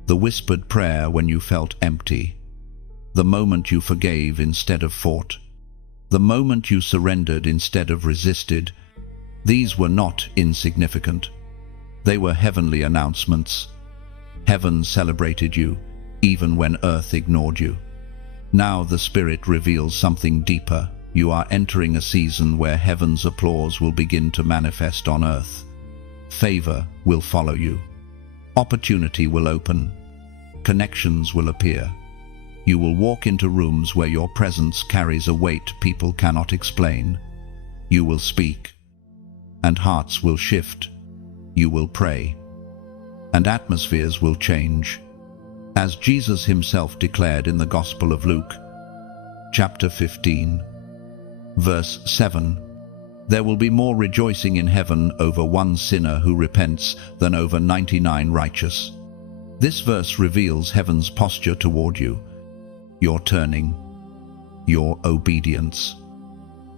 the whispered prayer when you felt empty, the moment you forgave instead of fought, the moment you surrendered instead of resisted. These were not insignificant. They were heavenly announcements. Heaven celebrated you, even when earth ignored you. Now the Spirit reveals something deeper. You are entering a season where heaven's applause will begin to manifest on earth. Favor will follow you. Opportunity will open. Connections will appear. You will walk into rooms where your presence carries a weight people cannot explain. You will speak, and hearts will shift. You will pray, and atmospheres will change. As Jesus himself declared in the Gospel of Luke, chapter 15, verse 7, there will be more rejoicing in heaven over one sinner who repents than over 99 righteous. This verse reveals heaven's posture toward you, your turning, your obedience,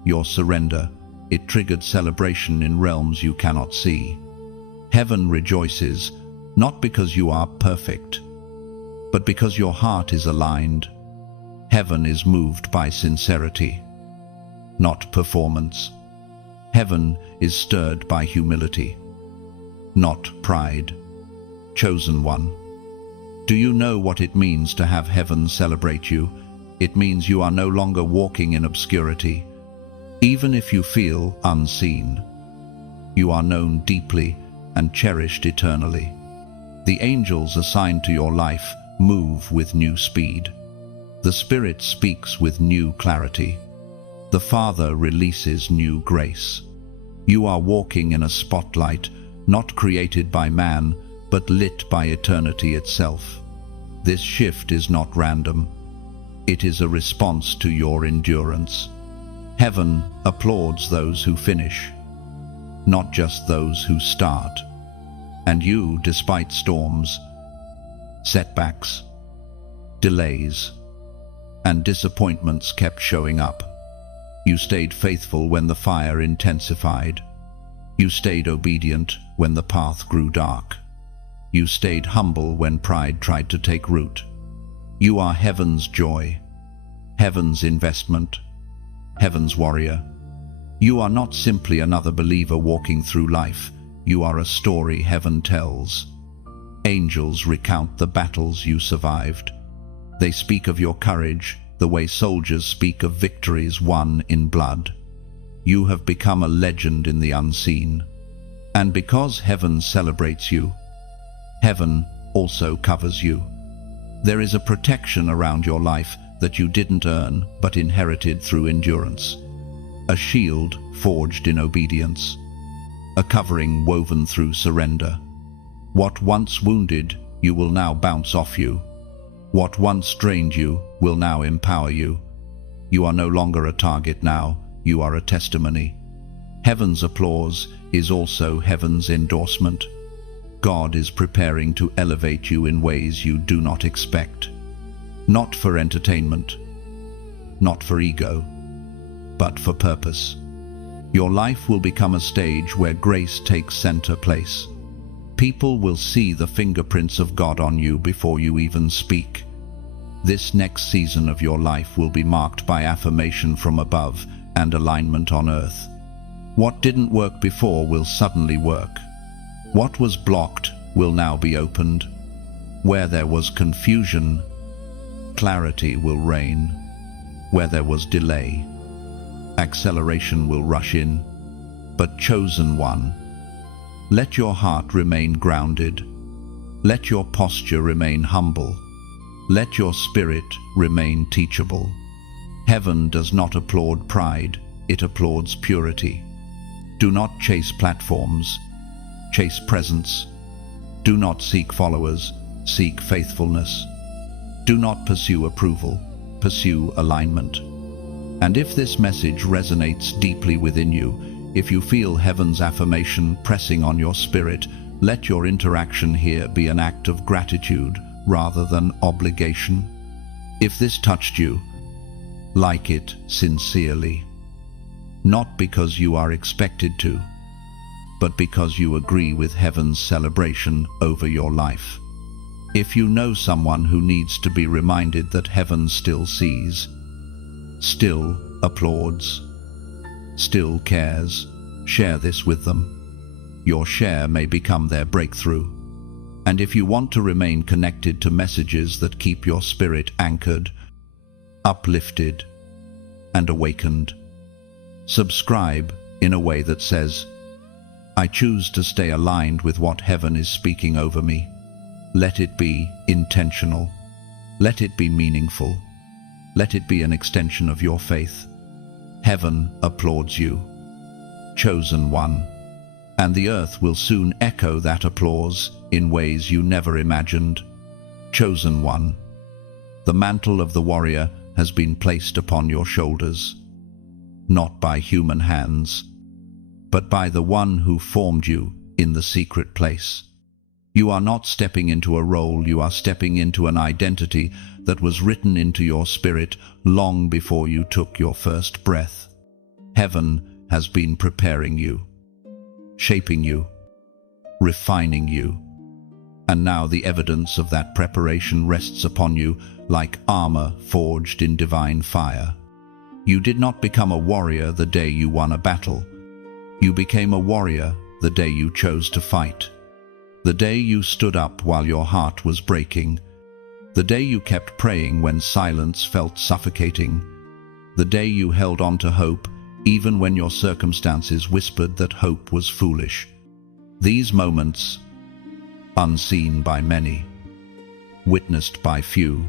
your surrender. It triggered celebration in realms you cannot see. Heaven rejoices, not because you are perfect, but because your heart is aligned. Heaven is moved by sincerity, not performance. Heaven is stirred by humility, not pride. Chosen one. Do you know what it means to have heaven celebrate you? It means you are no longer walking in obscurity. Even if you feel unseen, you are known deeply and cherished eternally. The angels assigned to your life move with new speed. The Spirit speaks with new clarity. The Father releases new grace. You are walking in a spotlight, not created by man, but lit by eternity itself. This shift is not random. It is a response to your endurance. Heaven applauds those who finish, not just those who start. And you, despite storms, setbacks, delays, and disappointments, kept showing up. You stayed faithful when the fire intensified. You stayed obedient when the path grew dark. You stayed humble when pride tried to take root. You are heaven's joy, heaven's investment, heaven's warrior. You are not simply another believer walking through life. You are a story heaven tells. Angels recount the battles you survived. They speak of your courage, the way soldiers speak of victories won in blood. You have become a legend in the unseen. And because heaven celebrates you, heaven also covers you. There is a protection around your life that you didn't earn but inherited through endurance. A shield forged in obedience. A covering woven through surrender. What once wounded you will now bounce off you. What once drained you will now empower you. You are no longer a target now, you are a testimony. Heaven's applause is also heaven's endorsement. God is preparing to elevate you in ways you do not expect. Not for entertainment, not for ego, but for purpose. Your life will become a stage where grace takes center place. People will see the fingerprints of God on you before you even speak. This next season of your life will be marked by affirmation from above and alignment on earth. What didn't work before will suddenly work. What was blocked will now be opened. Where there was confusion, clarity will reign. Where there was delay, acceleration will rush in. But chosen one, let your heart remain grounded. Let your posture remain humble. Let your spirit remain teachable. Heaven does not applaud pride, it applauds purity. Do not chase platforms, chase presence. Do not seek followers, seek faithfulness. Do not pursue approval, pursue alignment. And if this message resonates deeply within you, if you feel heaven's affirmation pressing on your spirit, let your interaction here be an act of gratitude rather than obligation. If this touched you, like it sincerely. Not because you are expected to, but because you agree with heaven's celebration over your life. If you know someone who needs to be reminded that heaven still sees, still applauds, still cares, share this with them. Your share may become their breakthrough. And if you want to remain connected to messages that keep your spirit anchored, uplifted, and awakened, subscribe in a way that says, I choose to stay aligned with what heaven is speaking over me. Let it be intentional. Let it be meaningful. Let it be an extension of your faith. Heaven applauds you, chosen one, and the earth will soon echo that applause in ways you never imagined. Chosen one, the mantle of the warrior has been placed upon your shoulders, not by human hands, but by the one who formed you in the secret place. You are not stepping into a role, you are stepping into an identity that was written into your spirit long before you took your first breath. Heaven has been preparing you, shaping you, refining you, and now the evidence of that preparation rests upon you like armor forged in divine fire. You did not become a warrior the day you won a battle. You became a warrior the day you chose to fight. The day you stood up while your heart was breaking. The day you kept praying when silence felt suffocating. The day you held on to hope even when your circumstances whispered that hope was foolish. These moments, unseen by many, witnessed by few,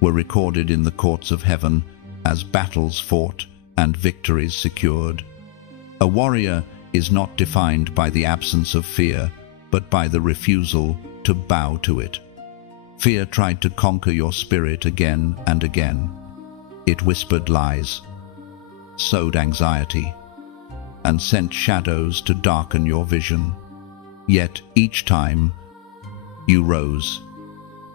were recorded in the courts of heaven as battles fought and victories secured. A warrior is not defined by the absence of fear, but by the refusal to bow to it. Fear tried to conquer your spirit again and again. It whispered lies, sowed anxiety, and sent shadows to darken your vision. Yet each time you rose,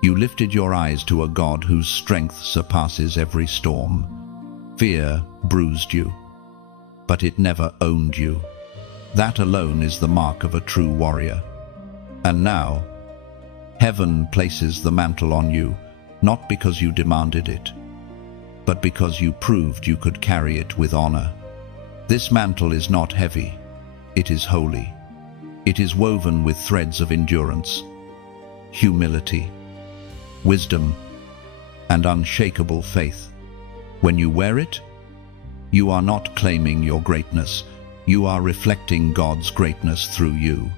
you lifted your eyes to a God whose strength surpasses every storm. Fear bruised you, but it never owned you. That alone is the mark of a true warrior. And now, heaven places the mantle on you, not because you demanded it, but because you proved you could carry it with honor. This mantle is not heavy, it is holy. It is woven with threads of endurance, humility, wisdom, and unshakable faith. When you wear it, you are not claiming your greatness, you are reflecting God's greatness through you.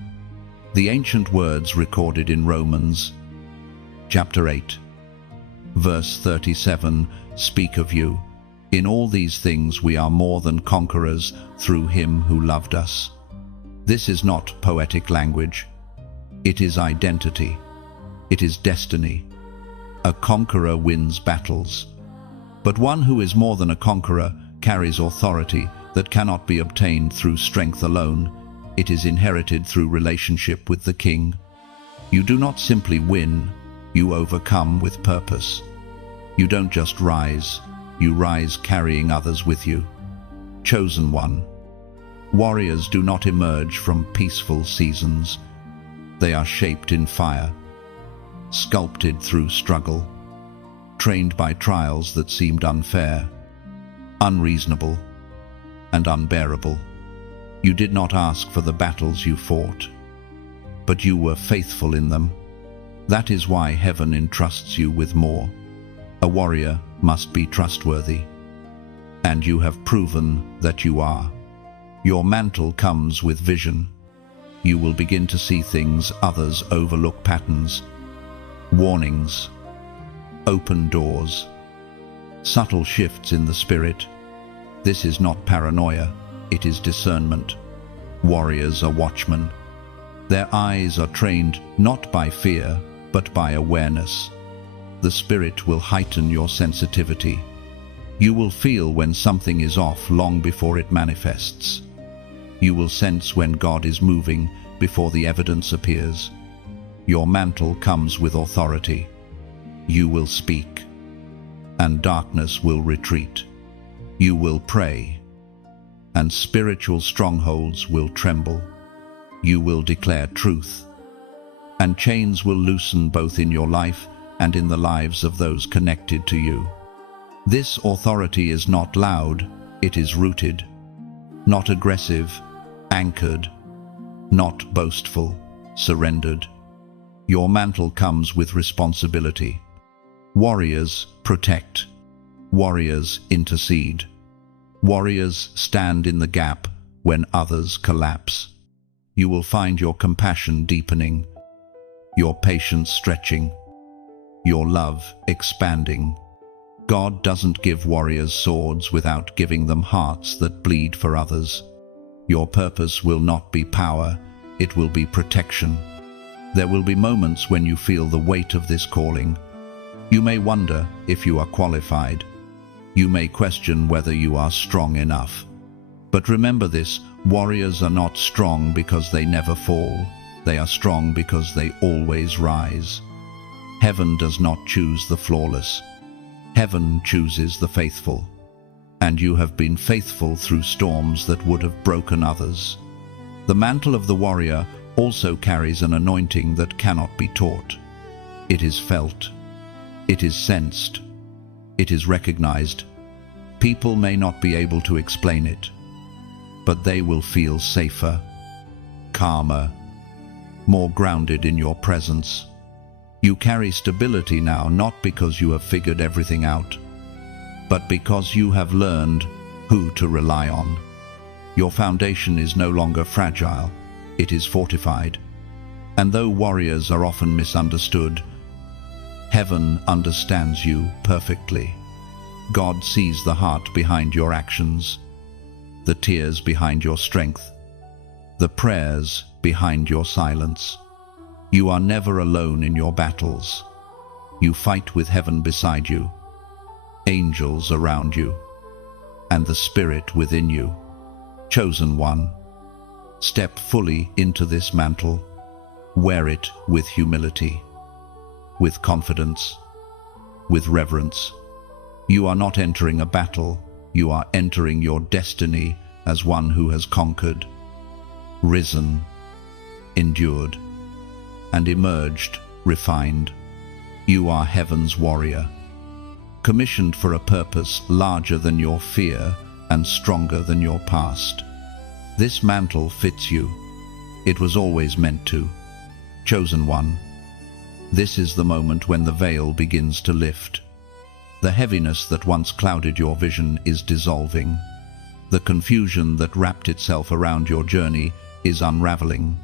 The ancient words recorded in Romans, chapter 8, verse 37, speak of you. In all these things we are more than conquerors through him who loved us. This is not poetic language. It is identity. It is destiny. A conqueror wins battles. But one who is more than a conqueror carries authority that cannot be obtained through strength alone. It is inherited through relationship with the King. You do not simply win, you overcome with purpose. You don't just rise, you rise carrying others with you. Chosen one. Warriors do not emerge from peaceful seasons. They are shaped in fire, sculpted through struggle, trained by trials that seemed unfair, unreasonable, and unbearable. You did not ask for the battles you fought, but you were faithful in them. That is why heaven entrusts you with more. A warrior must be trustworthy, and you have proven that you are. Your mantle comes with vision. You will begin to see things others overlook, patterns, warnings, open doors, subtle shifts in the spirit. This is not paranoia, it is discernment. Warriors are watchmen. Their eyes are trained not by fear, but by awareness. The Spirit will heighten your sensitivity. You will feel when something is off long before it manifests. You will sense when God is moving before the evidence appears. Your mantle comes with authority. You will speak, and darkness will retreat. You will pray, and spiritual strongholds will tremble. You will declare truth, and chains will loosen both in your life and in the lives of those connected to you. This authority is not loud, it is rooted, not aggressive, anchored, not boastful, surrendered. Your mantle comes with responsibility. Warriors protect. Warriors intercede. Warriors stand in the gap when others collapse. You will find your compassion deepening, your patience stretching, your love expanding. God doesn't give warriors swords without giving them hearts that bleed for others. Your purpose will not be power, it will be protection. There will be moments when you feel the weight of this calling. You may wonder if you are qualified. You may question whether you are strong enough. But remember this, warriors are not strong because they never fall. They are strong because they always rise. Heaven does not choose the flawless. Heaven chooses the faithful. And you have been faithful through storms that would have broken others. The mantle of the warrior also carries an anointing that cannot be taught. It is felt. It is sensed. It is recognized. People may not be able to explain it, but they will feel safer, calmer, more grounded in your presence. You carry stability now, not because you have figured everything out, but because you have learned who to rely on. Your foundation is no longer fragile, it is fortified. And though warriors are often misunderstood, heaven understands you perfectly. God sees the heart behind your actions, the tears behind your strength, the prayers behind your silence. You are never alone in your battles. You fight with heaven beside you, angels around you, and the Spirit within you. Chosen one, step fully into this mantle. Wear it with humility, with confidence, with reverence. You are not entering a battle, you are entering your destiny as one who has conquered, risen, endured, and emerged refined. You are heaven's warrior, commissioned for a purpose larger than your fear and stronger than your past. This mantle fits you. It was always meant to. Chosen one, this is the moment when the veil begins to lift. The heaviness that once clouded your vision is dissolving. The confusion that wrapped itself around your journey is unraveling.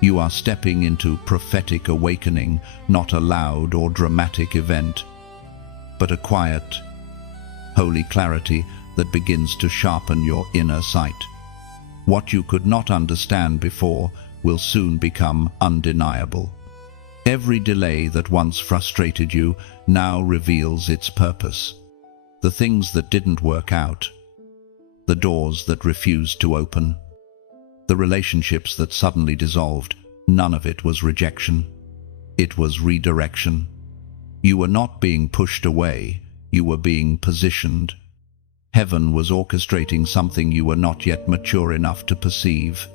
You are stepping into prophetic awakening, not a loud or dramatic event, but a quiet, holy clarity that begins to sharpen your inner sight. What you could not understand before will soon become undeniable. Every delay that once frustrated you now reveals its purpose. The things that didn't work out, the doors that refused to open, the relationships that suddenly dissolved, none of it was rejection. It was redirection. You were not being pushed away, you were being positioned. Heaven was orchestrating something you were not yet mature enough to perceive.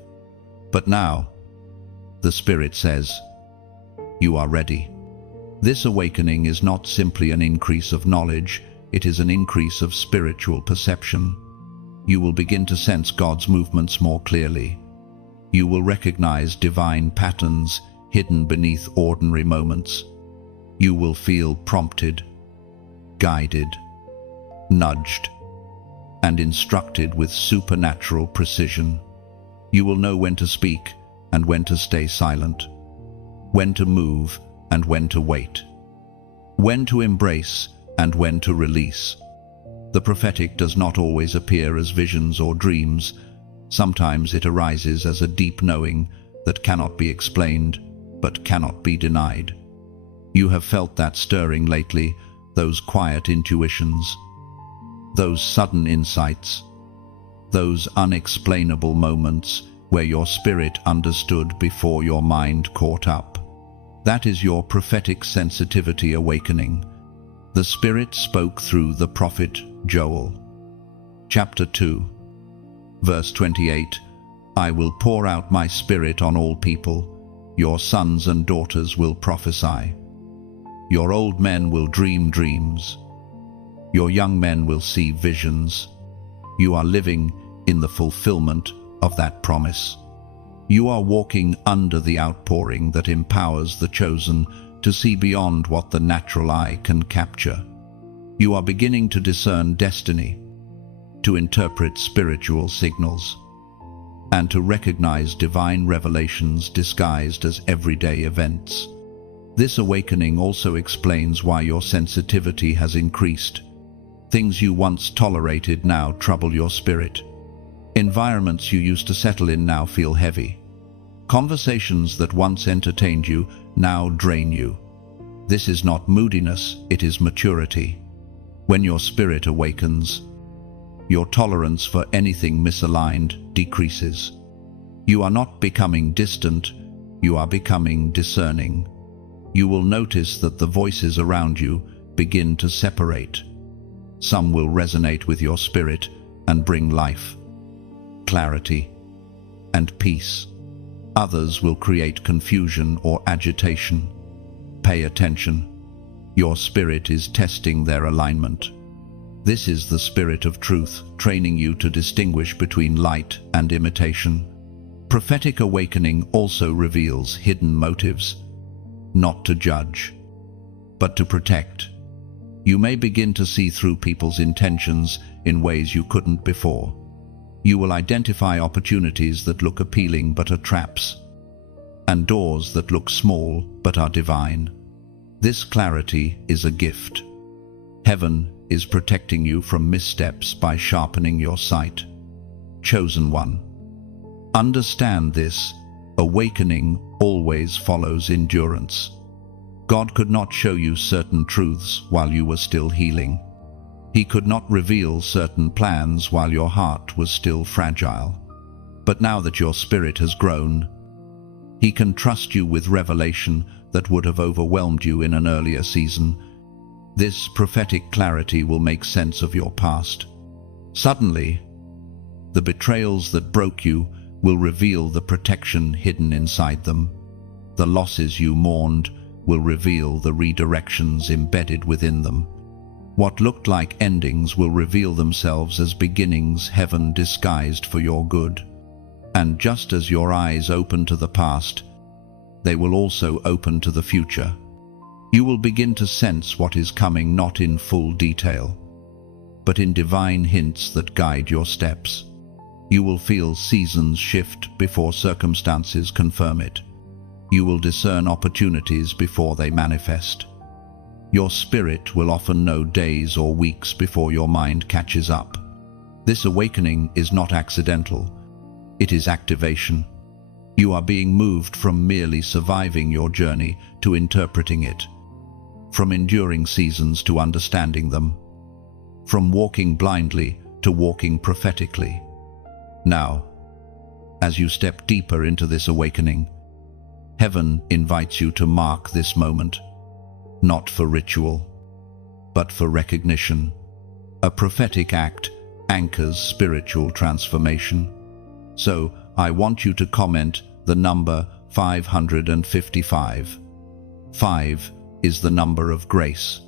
But now, the Spirit says, you are ready. This awakening is not simply an increase of knowledge, it is an increase of spiritual perception. You will begin to sense God's movements more clearly. You will recognize divine patterns hidden beneath ordinary moments. You will feel prompted, guided, nudged, and instructed with supernatural precision. You will know when to speak and when to stay silent, when to move and when to wait, when to embrace and when to release. The prophetic does not always appear as visions or dreams. Sometimes it arises as a deep knowing that cannot be explained but cannot be denied. You have felt that stirring lately, those quiet intuitions, those sudden insights, those unexplainable moments where your spirit understood before your mind caught up. That is your prophetic sensitivity awakening. The Spirit spoke through the prophet Joel. Chapter 2, verse 28, I will pour out my Spirit on all people. Your sons and daughters will prophesy. Your old men will dream dreams. Your young men will see visions. You are living in the fulfillment of that promise. You are walking under the outpouring that empowers the chosen to see beyond what the natural eye can capture. You are beginning to discern destiny, to interpret spiritual signals, and to recognize divine revelations disguised as everyday events. This awakening also explains why your sensitivity has increased. Things you once tolerated now trouble your spirit. Environments you used to settle in now feel heavy. Conversations that once entertained you now drain you. This is not moodiness, it is maturity. When your spirit awakens, your tolerance for anything misaligned decreases. You are not becoming distant, you are becoming discerning. You will notice that the voices around you begin to separate. Some will resonate with your spirit and bring life, clarity, and peace. Others will create confusion or agitation. Pay attention. Your spirit is testing their alignment. This is the Spirit of truth, training you to distinguish between light and imitation. Prophetic awakening also reveals hidden motives, not to judge, but to protect. You may begin to see through people's intentions in ways you couldn't before. You will identify opportunities that look appealing but are traps, and doors that look small but are divine. This clarity is a gift. Heaven is protecting you from missteps by sharpening your sight. Chosen one. Understand this. Awakening always follows endurance. God could not show you certain truths while you were still healing. He could not reveal certain plans while your heart was still fragile. But now that your spirit has grown, He can trust you with revelation that would have overwhelmed you in an earlier season. This prophetic clarity will make sense of your past. Suddenly, the betrayals that broke you will reveal the protection hidden inside them. The losses you mourned will reveal the redirections embedded within them. What looked like endings will reveal themselves as beginnings, heaven disguised for your good. And just as your eyes open to the past, they will also open to the future. You will begin to sense what is coming, not in full detail, but in divine hints that guide your steps. You will feel seasons shift before circumstances confirm it. You will discern opportunities before they manifest. Your spirit will often know days or weeks before your mind catches up. This awakening is not accidental. It is activation. You are being moved from merely surviving your journey to interpreting it, from enduring seasons to understanding them, from walking blindly to walking prophetically. Now, as you step deeper into this awakening, heaven invites you to mark this moment, not for ritual, but for recognition. A prophetic act anchors spiritual transformation. So, I want you to comment the number 555. 5 is the number of grace,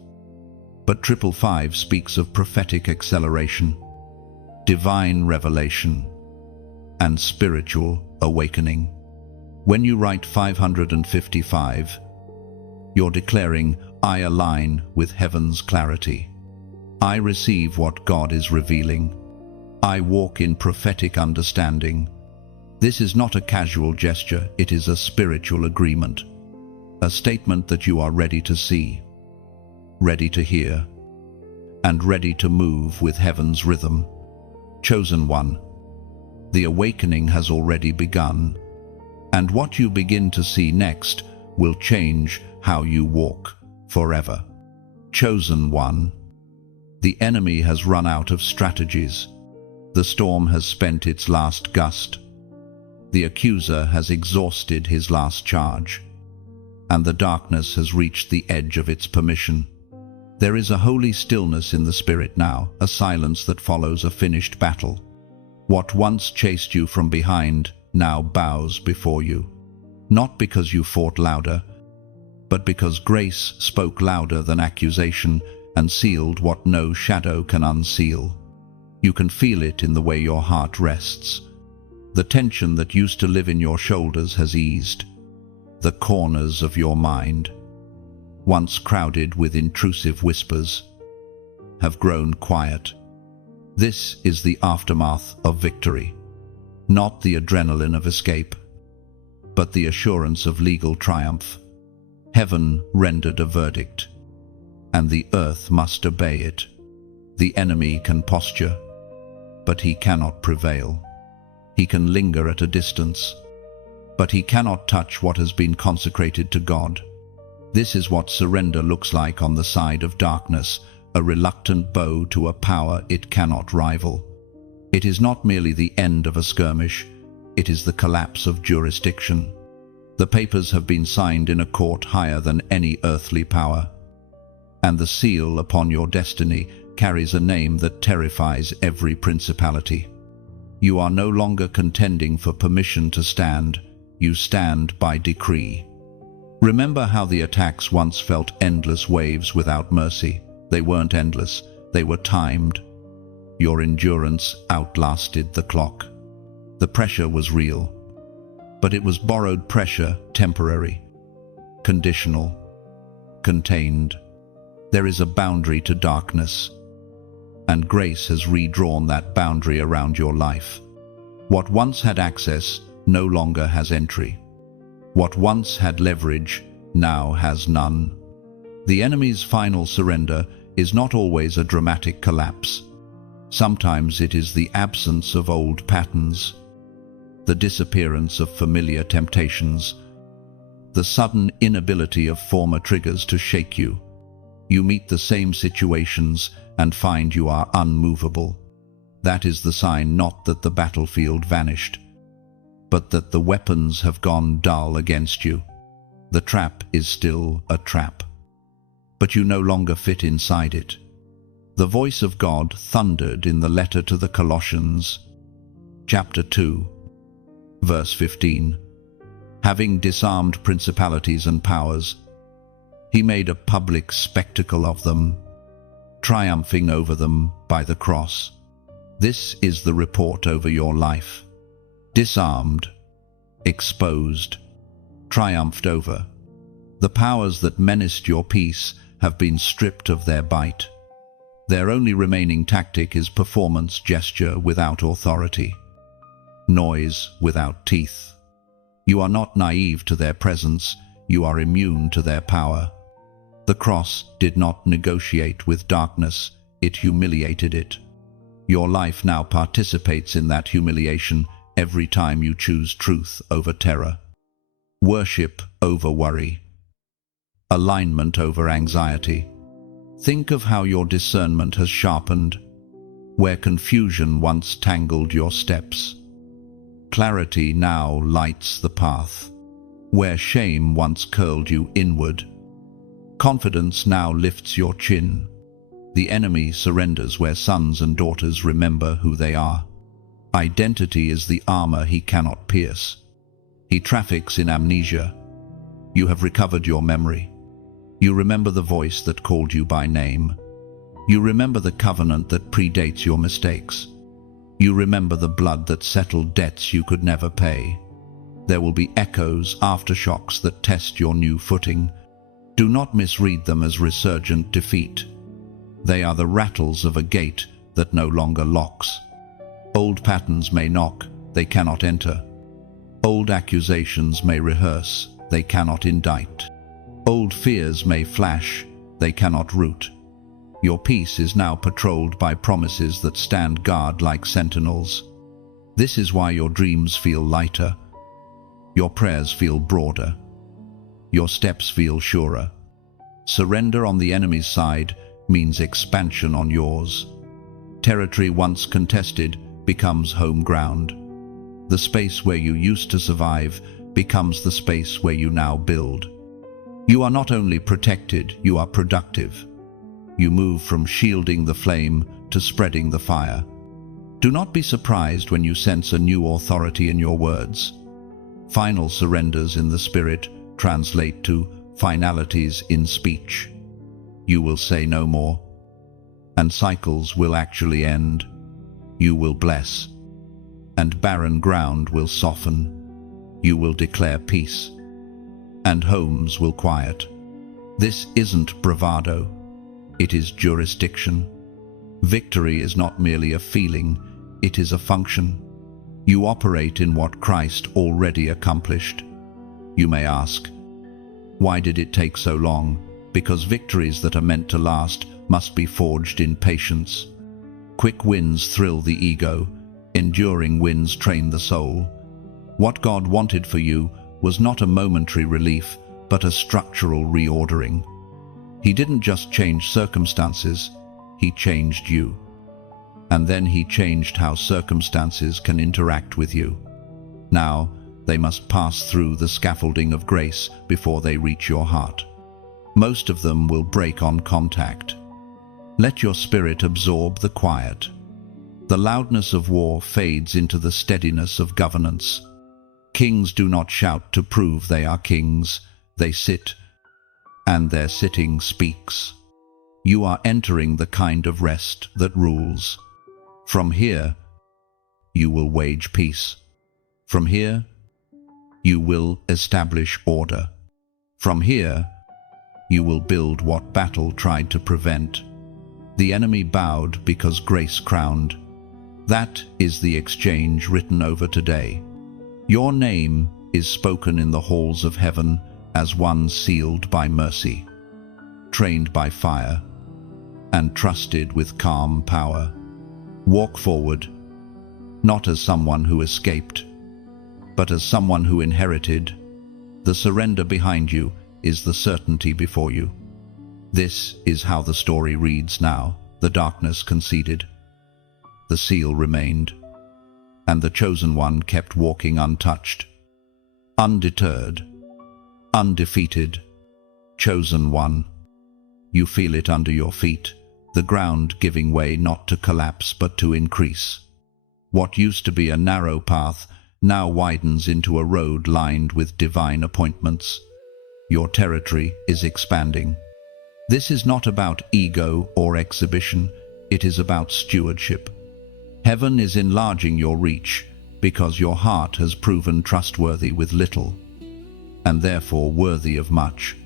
but 555 speaks of prophetic acceleration, divine revelation, and spiritual awakening. When you write 555, you're declaring, I align with heaven's clarity. I receive what God is revealing. I walk in prophetic understanding. This is not a casual gesture, it is a spiritual agreement. A statement that you are ready to see, ready to hear, and ready to move with heaven's rhythm. Chosen one. The awakening has already begun, and what you begin to see next will change how you walk forever. Chosen one. The enemy has run out of strategies. The storm has spent its last gust. The accuser has exhausted his last charge, and the darkness has reached the edge of its permission. There is a holy stillness in the spirit now, a silence that follows a finished battle. What once chased you from behind now bows before you, not because you fought louder, but because grace spoke louder than accusation and sealed what no shadow can unseal. You can feel it in the way your heart rests. The tension that used to live in your shoulders has eased. The corners of your mind, once crowded with intrusive whispers, have grown quiet. This is the aftermath of victory, not the adrenaline of escape, but the assurance of legal triumph. Heaven rendered a verdict, and the earth must obey it. The enemy can posture, but he cannot prevail. He can linger at a distance, but he cannot touch what has been consecrated to God. This is what surrender looks like on the side of darkness, a reluctant bow to a power it cannot rival. It is not merely the end of a skirmish, it is the collapse of jurisdiction. The papers have been signed in a court higher than any earthly power, and the seal upon your destiny carries a name that terrifies every principality. You are no longer contending for permission to stand, you stand by decree. Remember how the attacks once felt endless waves without mercy. They weren't endless, they were timed. Your endurance outlasted the clock. The pressure was real, but it was borrowed pressure, temporary, conditional, contained. There is a boundary to darkness, and grace has redrawn that boundary around your life. What once had access no longer has entry. What once had leverage now has none. The enemy's final surrender is not always a dramatic collapse. Sometimes it is the absence of old patterns, the disappearance of familiar temptations, the sudden inability of former triggers to shake you. You meet the same situations and find you are unmovable. That is the sign not that the battlefield vanished, but that the weapons have gone dull against you. The trap is still a trap, but you no longer fit inside it. The voice of God thundered in the letter to the Colossians, chapter 2, verse 15. Having disarmed principalities and powers, he made a public spectacle of them, triumphing over them by the cross. This is the report over your life. Disarmed, exposed, triumphed over. The powers that menaced your peace have been stripped of their bite. Their only remaining tactic is performance gesture without authority, noise without teeth. You are not naive to their presence, you are immune to their power. The cross did not negotiate with darkness, it humiliated it. Your life now participates in that humiliation every time you choose truth over terror, worship over worry, alignment over anxiety. Think of how your discernment has sharpened, where confusion once tangled your steps. Clarity now lights the path, where shame once curled you inward. Confidence now lifts your chin. The enemy surrenders where sons and daughters remember who they are. Identity is the armor he cannot pierce. He traffics in amnesia. You have recovered your memory. You remember the voice that called you by name. You remember the covenant that predates your mistakes. You remember the blood that settled debts you could never pay. There will be echoes, aftershocks that test your new footing. Do not misread them as resurgent defeat. They are the rattles of a gate that no longer locks. Old patterns may knock, they cannot enter. Old accusations may rehearse, they cannot indict. Old fears may flash, they cannot root. Your peace is now patrolled by promises that stand guard like sentinels. This is why your dreams feel lighter, your prayers feel broader, your steps feel surer. Surrender on the enemy's side means expansion on yours. Territory once contested becomes home ground. The space where you used to survive becomes the space where you now build. You are not only protected, you are productive. You move from shielding the flame to spreading the fire. Do not be surprised when you sense a new authority in your words. Final surrenders in the spirit translate to finalities in speech. You will say no more, and cycles will actually end. You will bless, and barren ground will soften. You will declare peace, and homes will quiet. This isn't bravado, it is jurisdiction. Victory is not merely a feeling, it is a function. You operate in what Christ already accomplished. You may ask, why did it take so long? Because victories that are meant to last must be forged in patience. Quick wins thrill the ego, enduring wins train the soul. What God wanted for you was not a momentary relief, but a structural reordering. He didn't just change circumstances, He changed you. And then He changed how circumstances can interact with you. Now, they must pass through the scaffolding of grace before they reach your heart. Most of them will break on contact. Let your spirit absorb the quiet. The loudness of war fades into the steadiness of governance. Kings do not shout to prove they are kings. They sit, and their sitting speaks. You are entering the kind of rest that rules. From here, you will wage peace. From here, you will establish order. From here, you will build what battle tried to prevent. The enemy bowed because grace crowned. That is the exchange written over today. Your name is spoken in the halls of heaven as one sealed by mercy, trained by fire, and trusted with calm power. Walk forward, not as someone who escaped, but as someone who inherited. The surrender behind you is the certainty before you. This is how the story reads now. The darkness conceded. The seal remained, and the chosen one kept walking untouched, undeterred, undefeated. Chosen one. You feel it under your feet, the ground giving way not to collapse but to increase. What used to be a narrow path now widens into a road lined with divine appointments. Your territory is expanding. This is not about ego or exhibition, it is about stewardship. Heaven is enlarging your reach because your heart has proven trustworthy with little, and therefore worthy of much.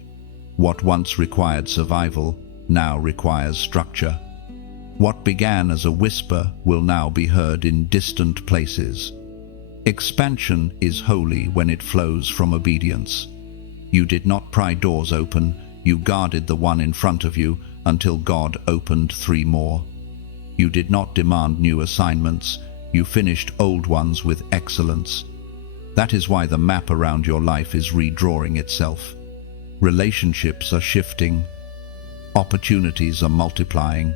What once required survival now requires structure. What began as a whisper will now be heard in distant places. Expansion is holy when it flows from obedience. You did not pry doors open, you guarded the one in front of you until God opened 3 more. You did not demand new assignments, you finished old ones with excellence. That is why the map around your life is redrawing itself. Relationships are shifting, opportunities are multiplying,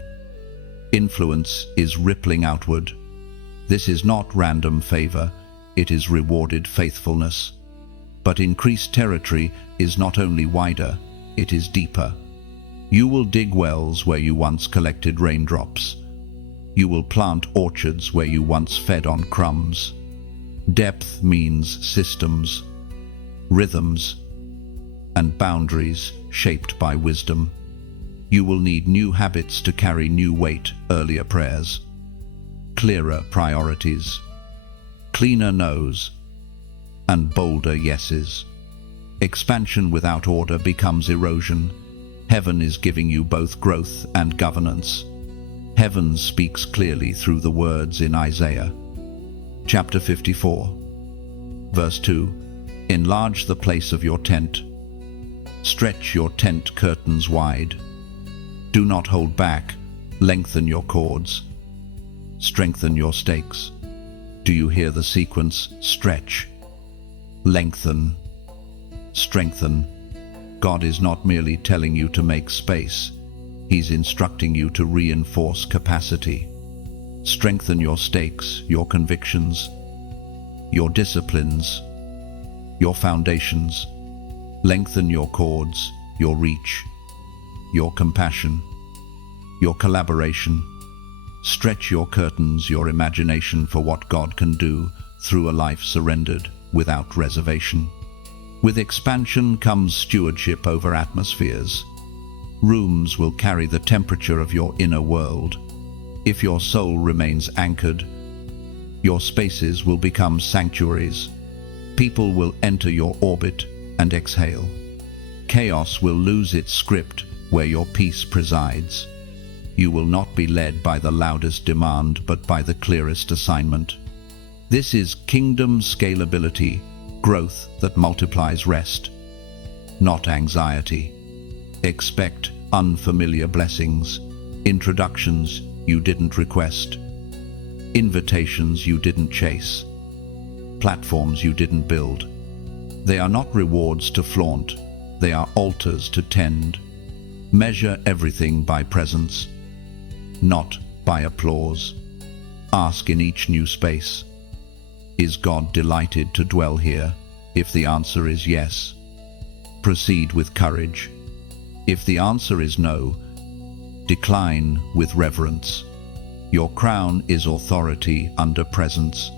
influence is rippling outward. This is not random favor, it is rewarded faithfulness. But increased territory is not only wider, it is deeper. You will dig wells where you once collected raindrops. You will plant orchards where you once fed on crumbs. Depth means systems, rhythms, and boundaries shaped by wisdom. You will need new habits to carry new weight, earlier prayers, clearer priorities, cleaner no's, and bolder yeses. Expansion without order becomes erosion. Heaven is giving you both growth and governance. Heaven speaks clearly through the words in Isaiah. Chapter 54, verse 2. Enlarge the place of your tent. Stretch your tent curtains wide. Do not hold back. Lengthen your cords. Strengthen your stakes. Do you hear the sequence? Stretch, lengthen, strengthen. God is not merely telling you to make space. He's instructing you to reinforce capacity. Strengthen your stakes, your convictions, your disciplines, your foundations. Lengthen your cords, your reach, your compassion, your collaboration. Stretch your curtains, your imagination for what God can do through a life surrendered without reservation. With expansion comes stewardship over atmospheres. Rooms will carry the temperature of your inner world. If your soul remains anchored, your spaces will become sanctuaries. People will enter your orbit and exhale. Chaos will lose its script where your peace presides. You will not be led by the loudest demand, but by the clearest assignment. This is kingdom scalability, growth that multiplies rest, not anxiety. Expect unfamiliar blessings, introductions you didn't request, invitations you didn't chase, platforms you didn't build. They are not rewards to flaunt, they are altars to tend. Measure everything by presence, not by applause. Ask in each new space, is God delighted to dwell here? If the answer is yes, proceed with courage. If the answer is no, decline with reverence. Your crown is authority under presence,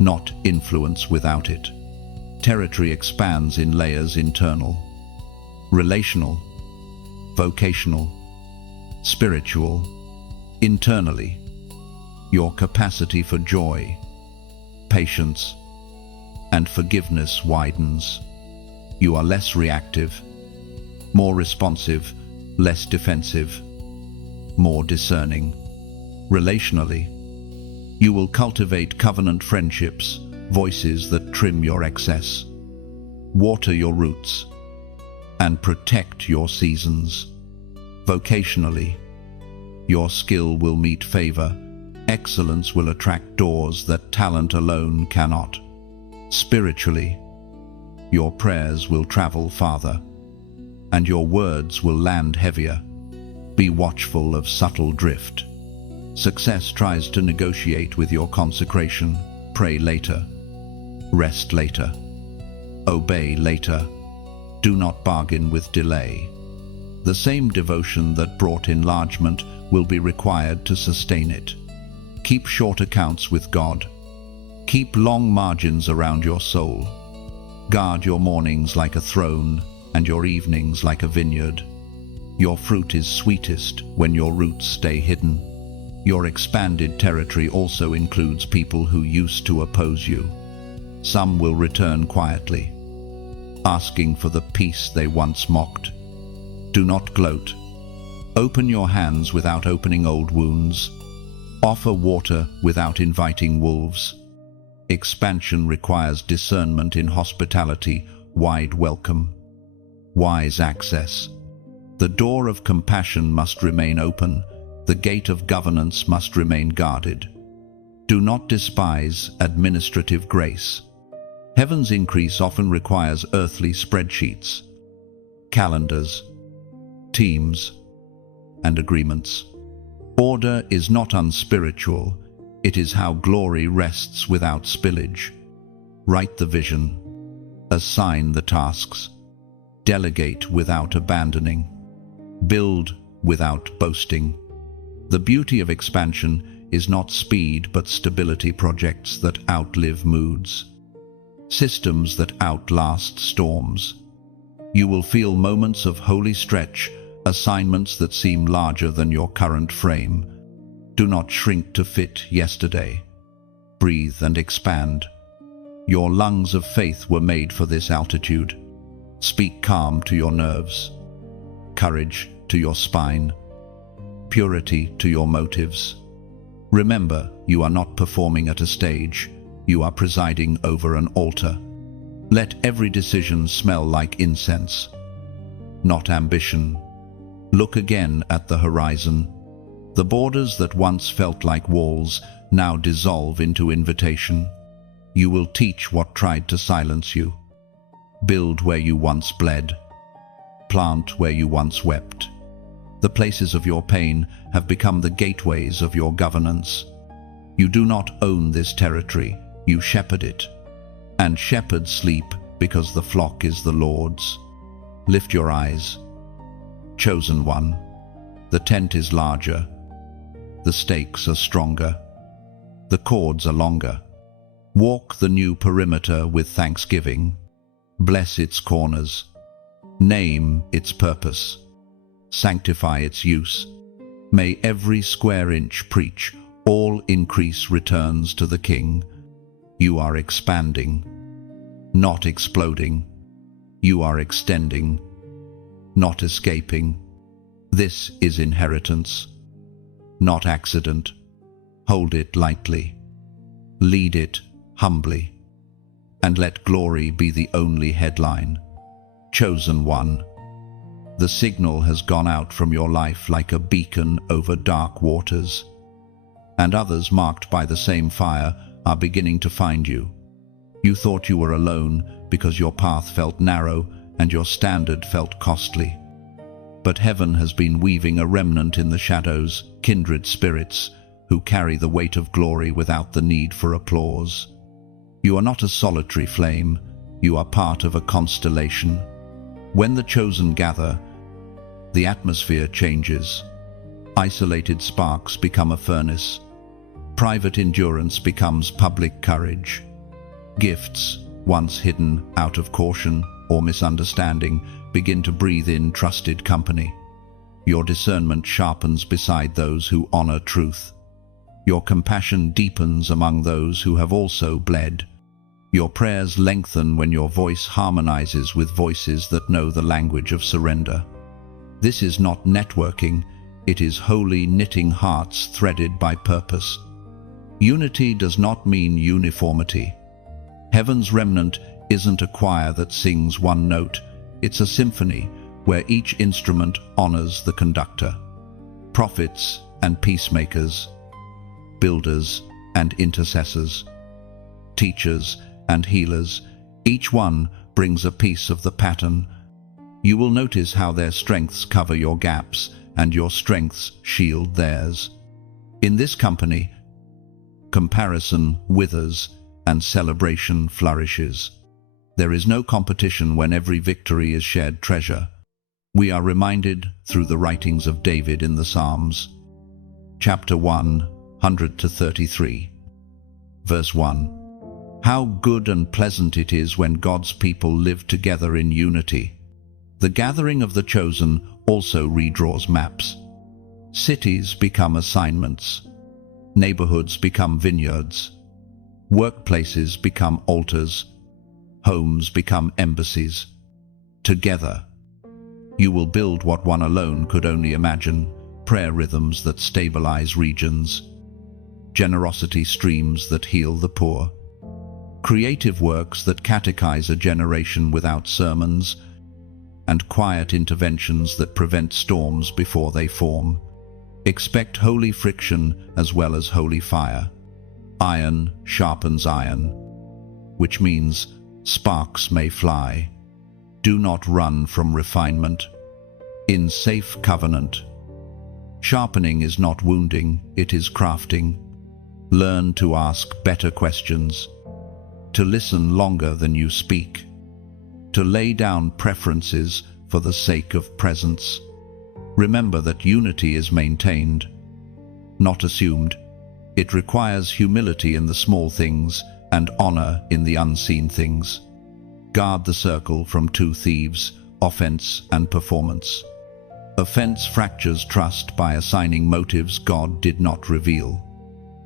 not influence without it. Territory expands in layers: internal, relational, vocational, spiritual. Internally, your capacity for joy, patience, and forgiveness widens. You are less reactive, more responsive, less defensive, more discerning. Relationally, you will cultivate covenant friendships, voices that trim your excess, water your roots, and protect your seasons. Vocationally, your skill will meet favor. Excellence will attract doors that talent alone cannot. Spiritually, your prayers will travel farther, and your words will land heavier. Be watchful of subtle drift. Success tries to negotiate with your consecration. Pray later, rest later, obey later. Do not bargain with delay. The same devotion that brought enlargement will be required to sustain it. Keep short accounts with God. Keep long margins around your soul. Guard your mornings like a throne and your evenings like a vineyard. Your fruit is sweetest when your roots stay hidden. Your expanded territory also includes people who used to oppose you. Some will return quietly, asking for the peace they once mocked. Do not gloat. Open your hands without opening old wounds. Offer water without inviting wolves. Expansion requires discernment in hospitality, wide welcome, wise access. The door of compassion must remain open. The gate of governance must remain guarded. Do not despise administrative grace. Heaven's increase often requires earthly spreadsheets, calendars, teams, and agreements. Order is not unspiritual. It is how glory rests without spillage. Write the vision. Assign the tasks. Delegate without abandoning. Build without boasting. The beauty of expansion is not speed but stability. Projects that outlive moods. Systems that outlast storms. You will feel moments of holy stretch, assignments that seem larger than your current frame. Do not shrink to fit yesterday. Breathe and expand. Your lungs of faith were made for this altitude. Speak calm to your nerves, courage to your spine, purity to your motives. Remember, you are not performing at a stage. You are presiding over an altar. Let every decision smell like incense, not ambition. Look again at the horizon. The borders that once felt like walls now dissolve into invitation. You will teach what tried to silence you. Build where you once bled. plant where you once wept. The places of your pain have become the gateways of your governance. You do not own this territory, you shepherd it. And shepherds sleep because the flock is the Lord's. Lift your eyes. Chosen one, the tent is larger, the stakes are stronger, the cords are longer. Walk the new perimeter with thanksgiving. Bless its corners. Name its purpose. Sanctify its use. May every square inch preach, all increase returns to the King. You are expanding, not exploding. You are extending, not escaping. This is inheritance, not accident. Hold it lightly. Lead it humbly. And let glory be the only headline. Chosen one. The signal has gone out from your life like a beacon over dark waters. And others marked by the same fire are beginning to find you. You thought you were alone because your path felt narrow and your standard felt costly. But heaven has been weaving a remnant in the shadows, kindred spirits, who carry the weight of glory without the need for applause. You are not a solitary flame, you are part of a constellation. When the chosen gather, the atmosphere changes. Isolated sparks become a furnace. Private endurance becomes public courage. Gifts, once hidden out of caution or misunderstanding, begin to breathe in trusted company. Your discernment sharpens beside those who honor truth. Your compassion deepens among those who have also bled. Your prayers lengthen when your voice harmonizes with voices that know the language of surrender. This is not networking, it is holy knitting hearts threaded by purpose. Unity does not mean uniformity. Heaven's remnant isn't a choir that sings one note, it's a symphony where each instrument honors the conductor. Prophets and peacemakers, builders and intercessors, teachers and healers, each one brings a piece of the pattern. You will notice how their strengths cover your gaps and your strengths shield theirs. In this company, comparison withers and celebration flourishes. There is no competition when every victory is shared treasure. We are reminded through the writings of David in the Psalms. Chapter 133, verse 1. How good and pleasant it is when God's people live together in unity. The gathering of the chosen also redraws maps. Cities become assignments. Neighborhoods become vineyards. Workplaces become altars. Homes become embassies. Together, you will build what one alone could only imagine: prayer rhythms that stabilize regions, generosity streams that heal the poor, creative works that catechize a generation without sermons, and quiet interventions that prevent storms before they form. Expect holy friction as well as holy fire. Iron sharpens iron, which means sparks may fly. Do not run from refinement. In safe covenant, sharpening is not wounding, it is crafting. Learn to ask better questions, to listen longer than you speak, to lay down preferences for the sake of presence. Remember that unity is maintained, not assumed. It requires humility in the small things and honor in the unseen things. Guard the circle from two thieves, offense and performance. Offense fractures trust by assigning motives God did not reveal.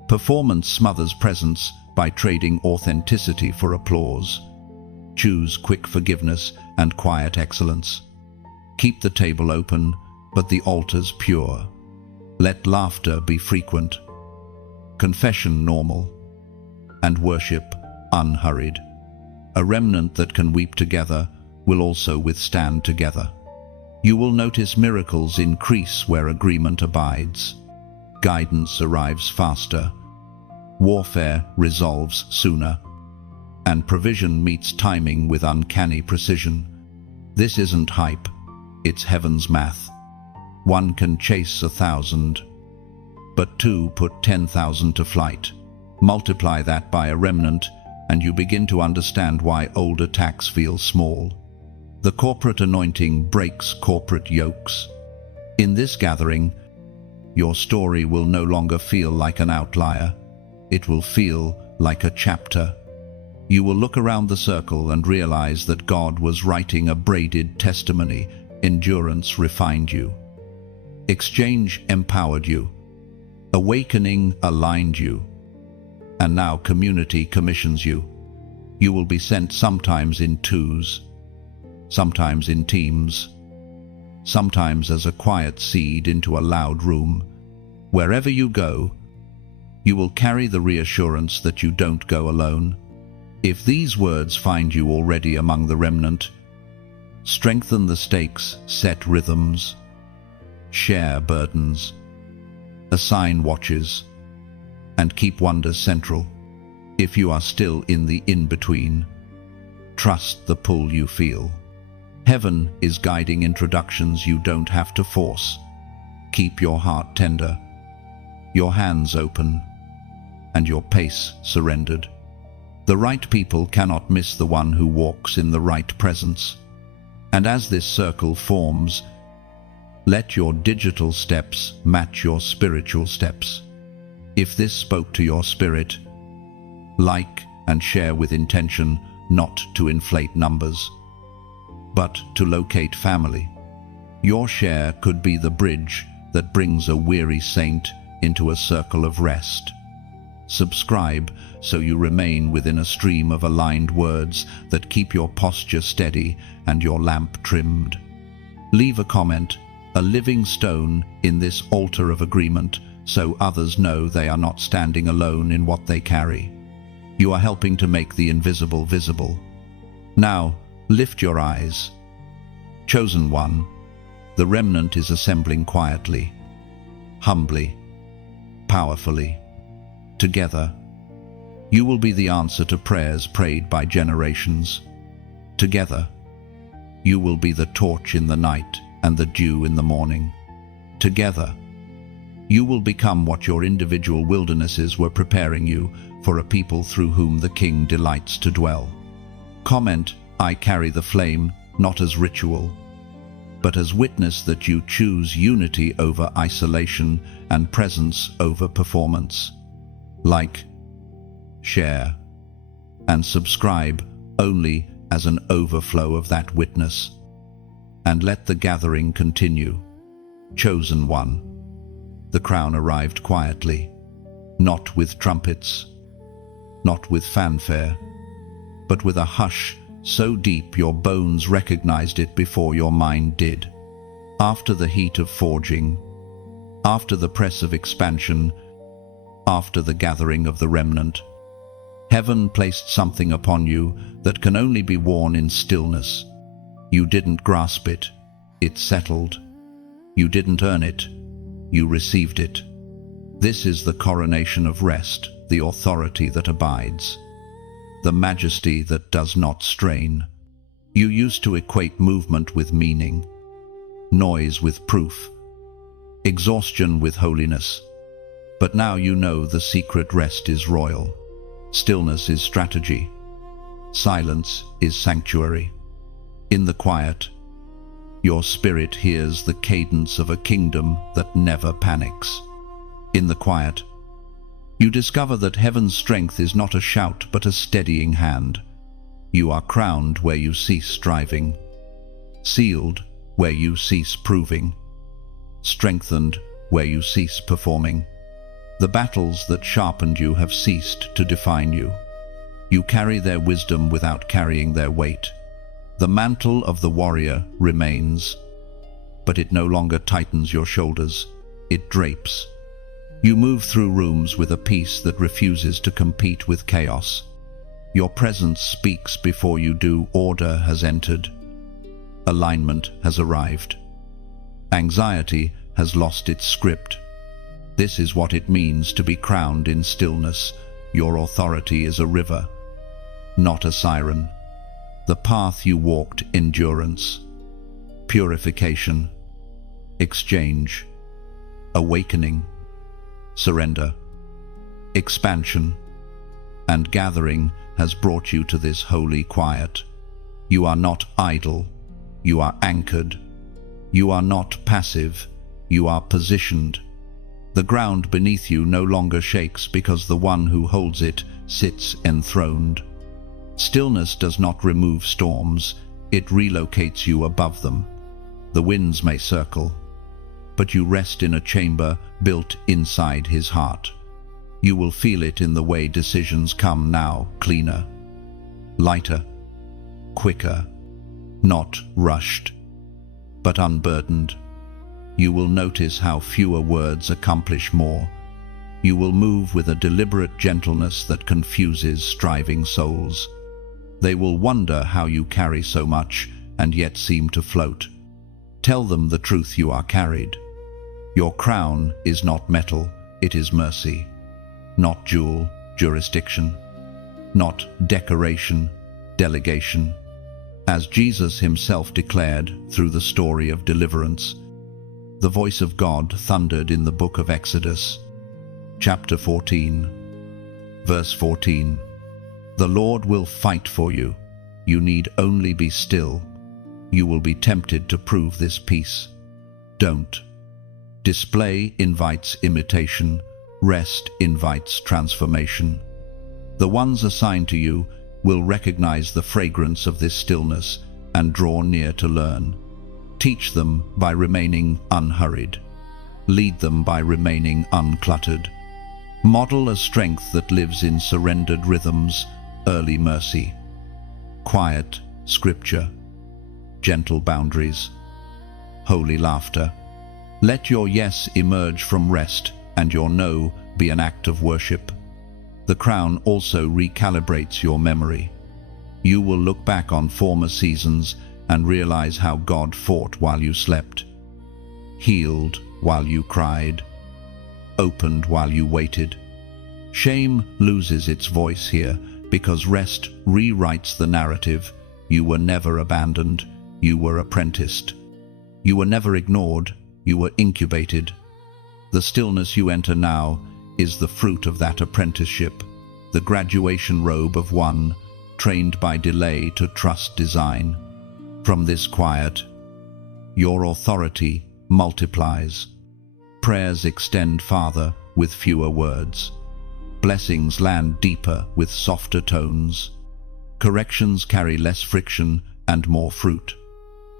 Performance smothers presence by trading authenticity for applause. Choose quick forgiveness and quiet excellence. Keep the table open, but the altars pure. Let laughter be frequent, confession normal, and worship unhurried. A remnant that can weep together will also withstand together. You will notice miracles increase where agreement abides. Guidance arrives faster. Warfare resolves sooner. And provision meets timing with uncanny precision. This isn't hype. It's heaven's math. 1 can chase 1,000, but 2 put 10,000 to flight. Multiply that by a remnant, and you begin to understand why old attacks feel small. The corporate anointing breaks corporate yokes. In this gathering, your story will no longer feel like an outlier. It will feel like a chapter. You will look around the circle and realize that God was writing a braided testimony. Endurance refined you. Exchange empowered you. Awakening aligned you. And now community commissions you. You will be sent sometimes in twos, sometimes in teams, sometimes as a quiet seed into a loud room. Wherever you go, you will carry the reassurance that you don't go alone. If these words find you already among the remnant, strengthen the stakes, set rhythms, share burdens, assign watches, and keep wonders central. If you are still in the in-between, trust the pull you feel. Heaven is guiding introductions you don't have to force. Keep your heart tender, your hands open, and your pace surrendered. The right people cannot miss the one who walks in the right presence. And as this circle forms, let your digital steps match your spiritual steps. If this spoke to your spirit, like and share with intention, not to inflate numbers, but to locate family. Your share could be the bridge that brings a weary saint into a circle of rest. Subscribe so you remain within a stream of aligned words that keep your posture steady and your lamp trimmed. Leave a comment, a living stone in this altar of agreement, so others know they are not standing alone in what they carry. You are helping to make the invisible visible. Now, lift your eyes. Chosen one, the remnant is assembling quietly, humbly, powerfully. Together, you will be the answer to prayers prayed by generations. Together, you will be the torch in the night and the dew in the morning. Together, you will become what your individual wildernesses were preparing you for, a people through whom the King delights to dwell. Comment, I carry the flame, not as ritual, but as witness that you choose unity over isolation and presence over performance. Like, share, and subscribe only as an overflow of that witness. And let the gathering continue. Chosen one. The crown arrived quietly, not with trumpets, not with fanfare, but with a hush so deep your bones recognized it before your mind did. After the heat of forging, after the press of expansion, after the gathering of the remnant, heaven placed something upon you that can only be worn in stillness. You didn't grasp it, it settled. You didn't earn it, you received it. This is the coronation of rest, the authority that abides, the majesty that does not strain. You used to equate movement with meaning, noise with proof, exhaustion with holiness. But now you know the secret rest is royal. Stillness is strategy. Silence is sanctuary. In the quiet, your spirit hears the cadence of a kingdom that never panics. In the quiet, you discover that heaven's strength is not a shout but a steadying hand. You are crowned where you cease striving, sealed where you cease proving, strengthened where you cease performing. The battles that sharpened you have ceased to define you. You carry their wisdom without carrying their weight. The mantle of the warrior remains, but it no longer tightens your shoulders, it drapes. You move through rooms with a peace that refuses to compete with chaos. Your presence speaks before you do. Order has entered. Alignment has arrived. Anxiety has lost its script. This is what it means to be crowned in stillness. Your authority is a river, not a siren. The path you walked, endurance. purification, exchange, awakening, surrender, expansion, and gathering has brought you to this holy quiet. You are not idle, you are anchored. You are not passive, you are positioned. The ground beneath you no longer shakes because the one who holds it sits enthroned. Stillness does not remove storms, it relocates you above them. The winds may circle, but you rest in a chamber built inside his heart. You will feel it in the way decisions come now, cleaner, lighter, quicker, not rushed, but unburdened. You will notice how fewer words accomplish more. You will move with a deliberate gentleness that confuses striving souls. They will wonder how you carry so much and yet seem to float. Tell them the truth you are carried. Your crown is not metal, it is mercy. Not jewel, jurisdiction. Not decoration, delegation. As Jesus himself declared through the story of deliverance, the voice of God thundered in the book of Exodus, chapter 14, verse 14. The Lord will fight for you. You need only be still. You will be tempted to prove this peace. Don't. Display invites imitation. Rest invites transformation. The ones assigned to you will recognize the fragrance of this stillness and draw near to learn. Teach them by remaining unhurried. Lead them by remaining uncluttered. Model a strength that lives in surrendered rhythms, early mercy, quiet scripture, gentle boundaries, holy laughter. Let your yes emerge from rest and your no be an act of worship. The crown also recalibrates your memory. You will look back on former seasons and realize how God fought while you slept, healed while you cried, opened while you waited. Shame loses its voice here because rest rewrites the narrative. You were never abandoned, you were apprenticed. You were never ignored, you were incubated. The stillness you enter now is the fruit of that apprenticeship, the graduation robe of one trained by delay to trust design. From this quiet, your authority multiplies. Prayers extend farther with fewer words. Blessings land deeper with softer tones. Corrections carry less friction and more fruit.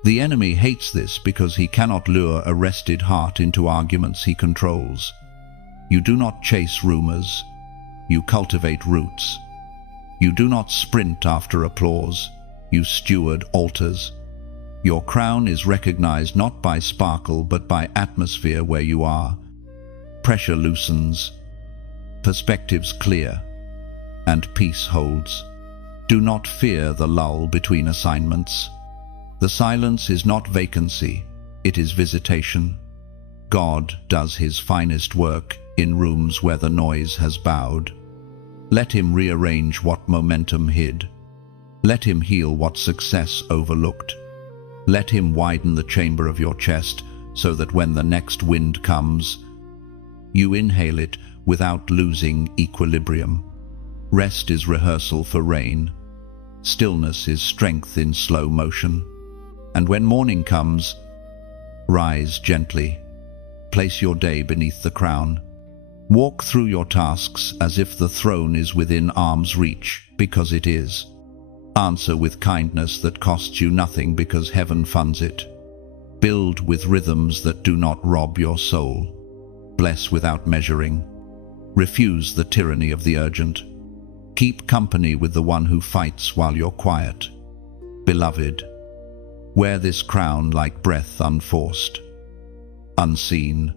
The enemy hates this because he cannot lure a rested heart into arguments he controls. You do not chase rumors. You cultivate roots. You do not sprint after applause. You steward altars. Your crown is recognized not by sparkle but by atmosphere where you are. Pressure loosens. Perspectives clear. And peace holds. Do not fear the lull between assignments. The silence is not vacancy, it is visitation. God does his finest work in rooms where the noise has bowed. Let him rearrange what momentum hid. Let him heal what success overlooked. Let him widen the chamber of your chest so that when the next wind comes, you inhale it without losing equilibrium. Rest is rehearsal for rain. Stillness is strength in slow motion. And when morning comes, rise gently. Place your day beneath the crown. Walk through your tasks as if the throne is within arm's reach, because it is. Answer with kindness that costs you nothing because heaven funds it. Build with rhythms that do not rob your soul. Bless without measuring. Refuse the tyranny of the urgent. Keep company with the one who fights while you're quiet. Beloved, wear this crown like breath unforced, unseen,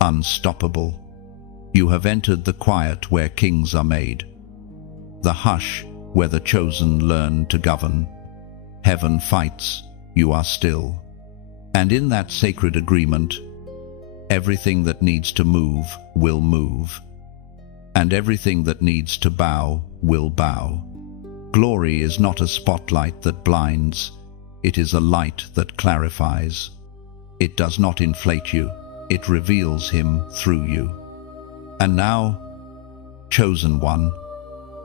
unstoppable. You have entered the quiet where kings are made, the hush where the chosen learn to govern. Heaven fights, you are still. And in that sacred agreement, everything that needs to move will move, and everything that needs to bow will bow. Glory is not a spotlight that blinds. It is a light that clarifies. It does not inflate you, it reveals him through you. And now, chosen one,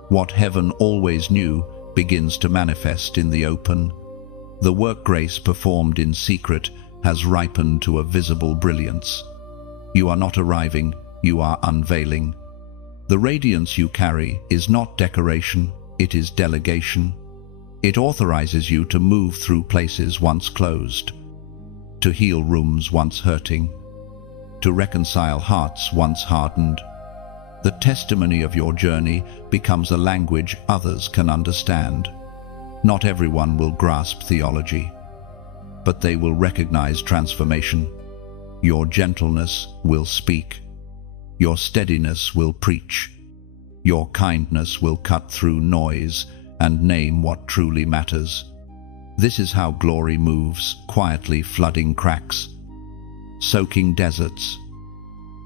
what heaven always knew begins to manifest in the open. The work grace performed in secret has ripened to a visible brilliance. You are not arriving, you are unveiling. The radiance you carry is not decoration, it is delegation. It authorizes you to move through places once closed, to heal rooms once hurting, to reconcile hearts once hardened. The testimony of your journey becomes a language others can understand. Not everyone will grasp theology, but they will recognize transformation. Your gentleness will speak. Your steadiness will preach. Your kindness will cut through noise and name what truly matters. This is how glory moves, quietly flooding cracks, soaking deserts,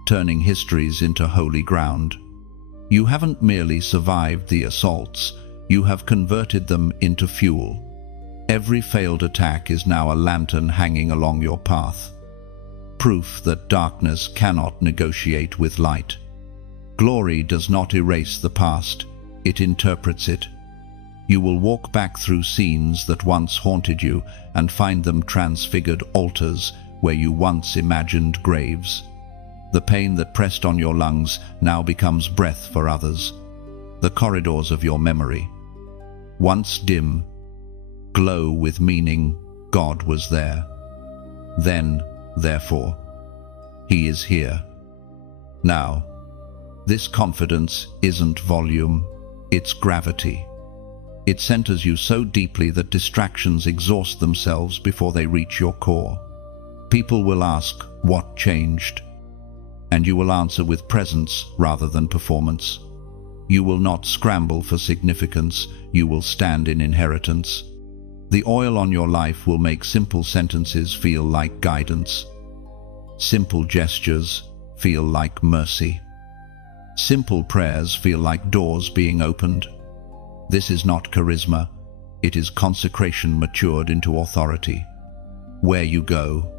turning histories into holy ground. You haven't merely survived the assaults, you have converted them into fuel. Every failed attack is now a lantern hanging along your path, proof that darkness cannot negotiate with light. Glory does not erase the past, it interprets it. You will walk back through scenes that once haunted you and find them transfigured altars where you once imagined graves. The pain that pressed on your lungs now becomes breath for others. The corridors of your memory, once dim, glow with meaning. God was there. Then, therefore, he is here. Now, this confidence isn't volume, it's gravity. It centers you so deeply that distractions exhaust themselves before they reach your core. People will ask, what changed? And you will answer with presence rather than performance. You will not scramble for significance, you will stand in inheritance. The oil on your life will make simple sentences feel like guidance. Simple gestures feel like mercy. Simple prayers feel like doors being opened. This is not charisma, it is consecration matured into authority. Where you go,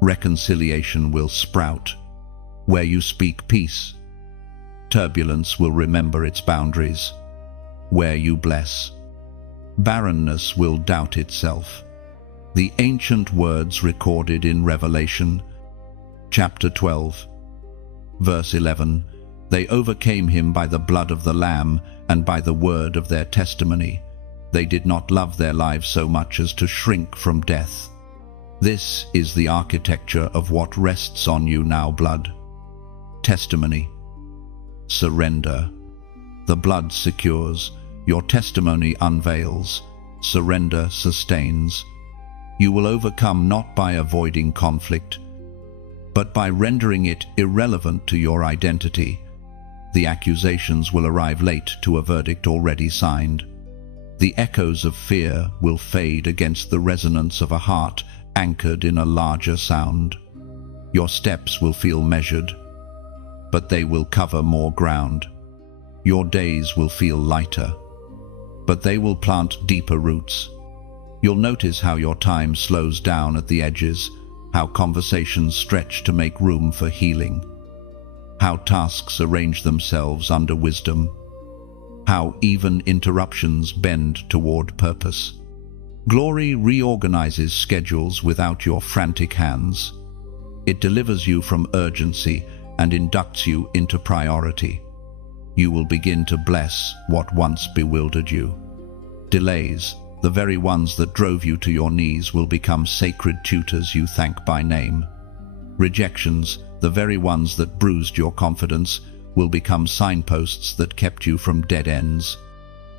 reconciliation will sprout. Where you speak peace, turbulence will remember its boundaries. Where you bless, barrenness will doubt itself. The ancient words recorded in Revelation, chapter 12, verse 11, they overcame him by the blood of the Lamb and by the word of their testimony. They did not love their lives so much as to shrink from death. This is the architecture of what rests on you now, blood. Testimony. Surrender. The blood secures, your testimony unveils, surrender sustains. You will overcome not by avoiding conflict, but by rendering it irrelevant to your identity. The accusations will arrive late to a verdict already signed. The echoes of fear will fade against the resonance of a heart anchored in a larger sound. Your steps will feel measured, but they will cover more ground. Your days will feel lighter, but they will plant deeper roots. You'll notice how your time slows down at the edges, how conversations stretch to make room for healing, how tasks arrange themselves under wisdom, how even interruptions bend toward purpose. Glory reorganizes schedules without your frantic hands. It delivers you from urgency and inducts you into priority. You will begin to bless what once bewildered you. Delays, the very ones that drove you to your knees, will become sacred tutors you thank by name. Rejections, the very ones that bruised your confidence, will become signposts that kept you from dead ends.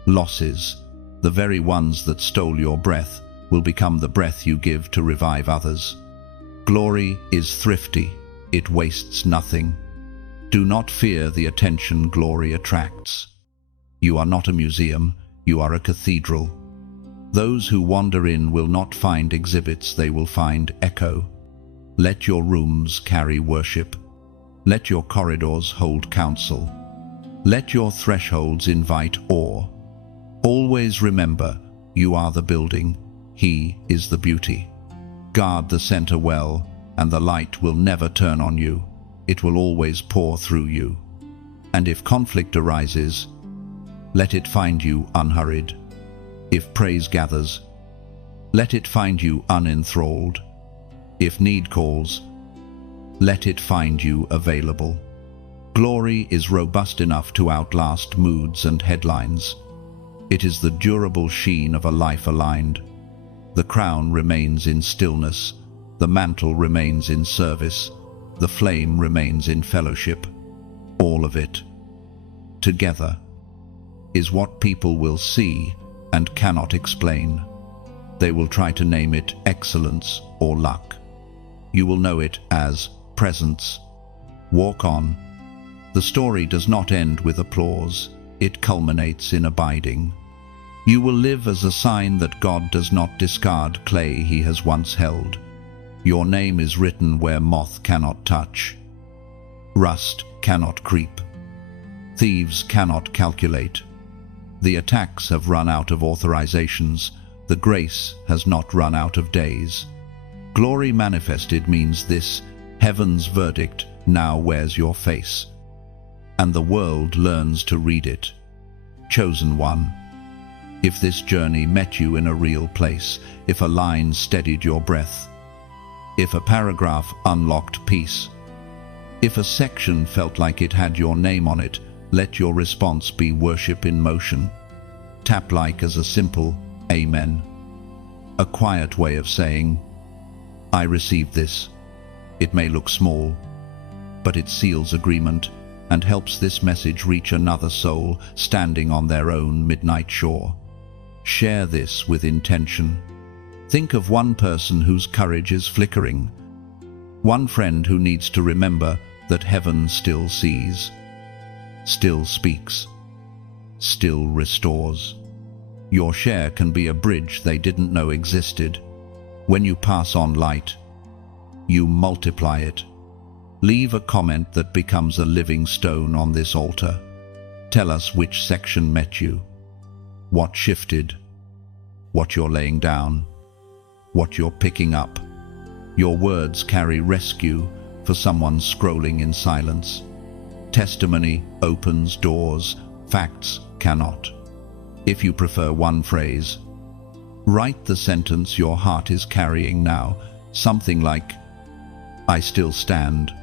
Losses, the very ones that stole your breath, will become the breath you give to revive others. Glory is thrifty, it wastes nothing. Do not fear the attention glory attracts. You are not a museum, you are a cathedral. Those who wander in will not find exhibits, they will find echo. Let your rooms carry worship. Let your corridors hold counsel. Let your thresholds invite awe. Always remember, you are the building, He is the beauty. Guard the center well, and the light will never turn on you. It will always pour through you. And if conflict arises, let it find you unhurried. If praise gathers, let it find you unenthralled. If need calls, let it find you available. Glory is robust enough to outlast moods and headlines. It is the durable sheen of a life aligned. The crown remains in stillness, the mantle remains in service, the flame remains in fellowship. All of it, together, is what people will see and cannot explain. They will try to name it excellence or luck. You will know it as presence. Walk on. The story does not end with applause. It culminates in abiding. You will live as a sign that God does not discard clay he has once held. Your name is written where moth cannot touch, rust cannot creep, thieves cannot calculate. The attacks have run out of authorizations. The grace has not run out of days. Glory manifested means this: heaven's verdict now wears your face, and the world learns to read it. Chosen one. If this journey met you in a real place, if a line steadied your breath, if a paragraph unlocked peace, if a section felt like it had your name on it, let your response be worship in motion. Tap like as a simple amen, a quiet way of saying, I received this. It may look small, but it seals agreement and helps this message reach another soul standing on their own midnight shore. Share this with intention. Think of one person whose courage is flickering, one friend who needs to remember that heaven still sees, still speaks, still restores. Your share can be a bridge they didn't know existed. When you pass on light, you multiply it. Leave a comment that becomes a living stone on this altar. Tell us which section met you, what shifted, what you're laying down, what you're picking up. Your words carry rescue for someone scrolling in silence. Testimony opens doors, facts cannot. If you prefer one phrase, write the sentence your heart is carrying now, something like, I still stand,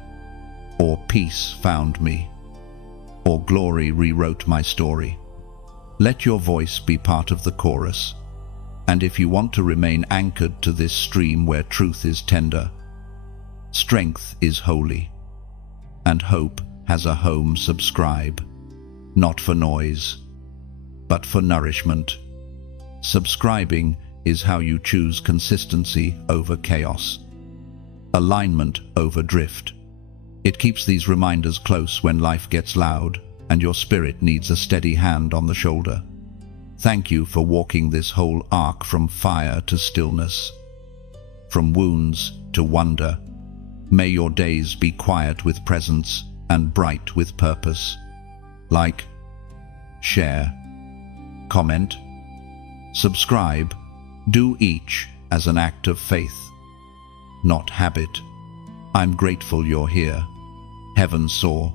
or peace found me, or glory rewrote my story. Let your voice be part of the chorus. And if you want to remain anchored to this stream where truth is tender, strength is holy, and hope has a home, subscribe, not for noise, but for nourishment. Subscribing is how you choose consistency over chaos, alignment over drift. It keeps these reminders close when life gets loud and your spirit needs a steady hand on the shoulder. Thank you for walking this whole arc from fire to stillness, from wounds to wonder. May your days be quiet with presence and bright with purpose. Like, share, comment, subscribe. Do each as an act of faith, not habit. I'm grateful you're here. Heaven saw.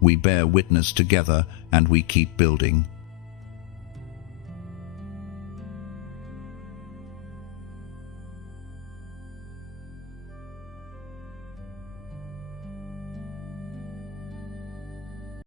We bear witness together and we keep building.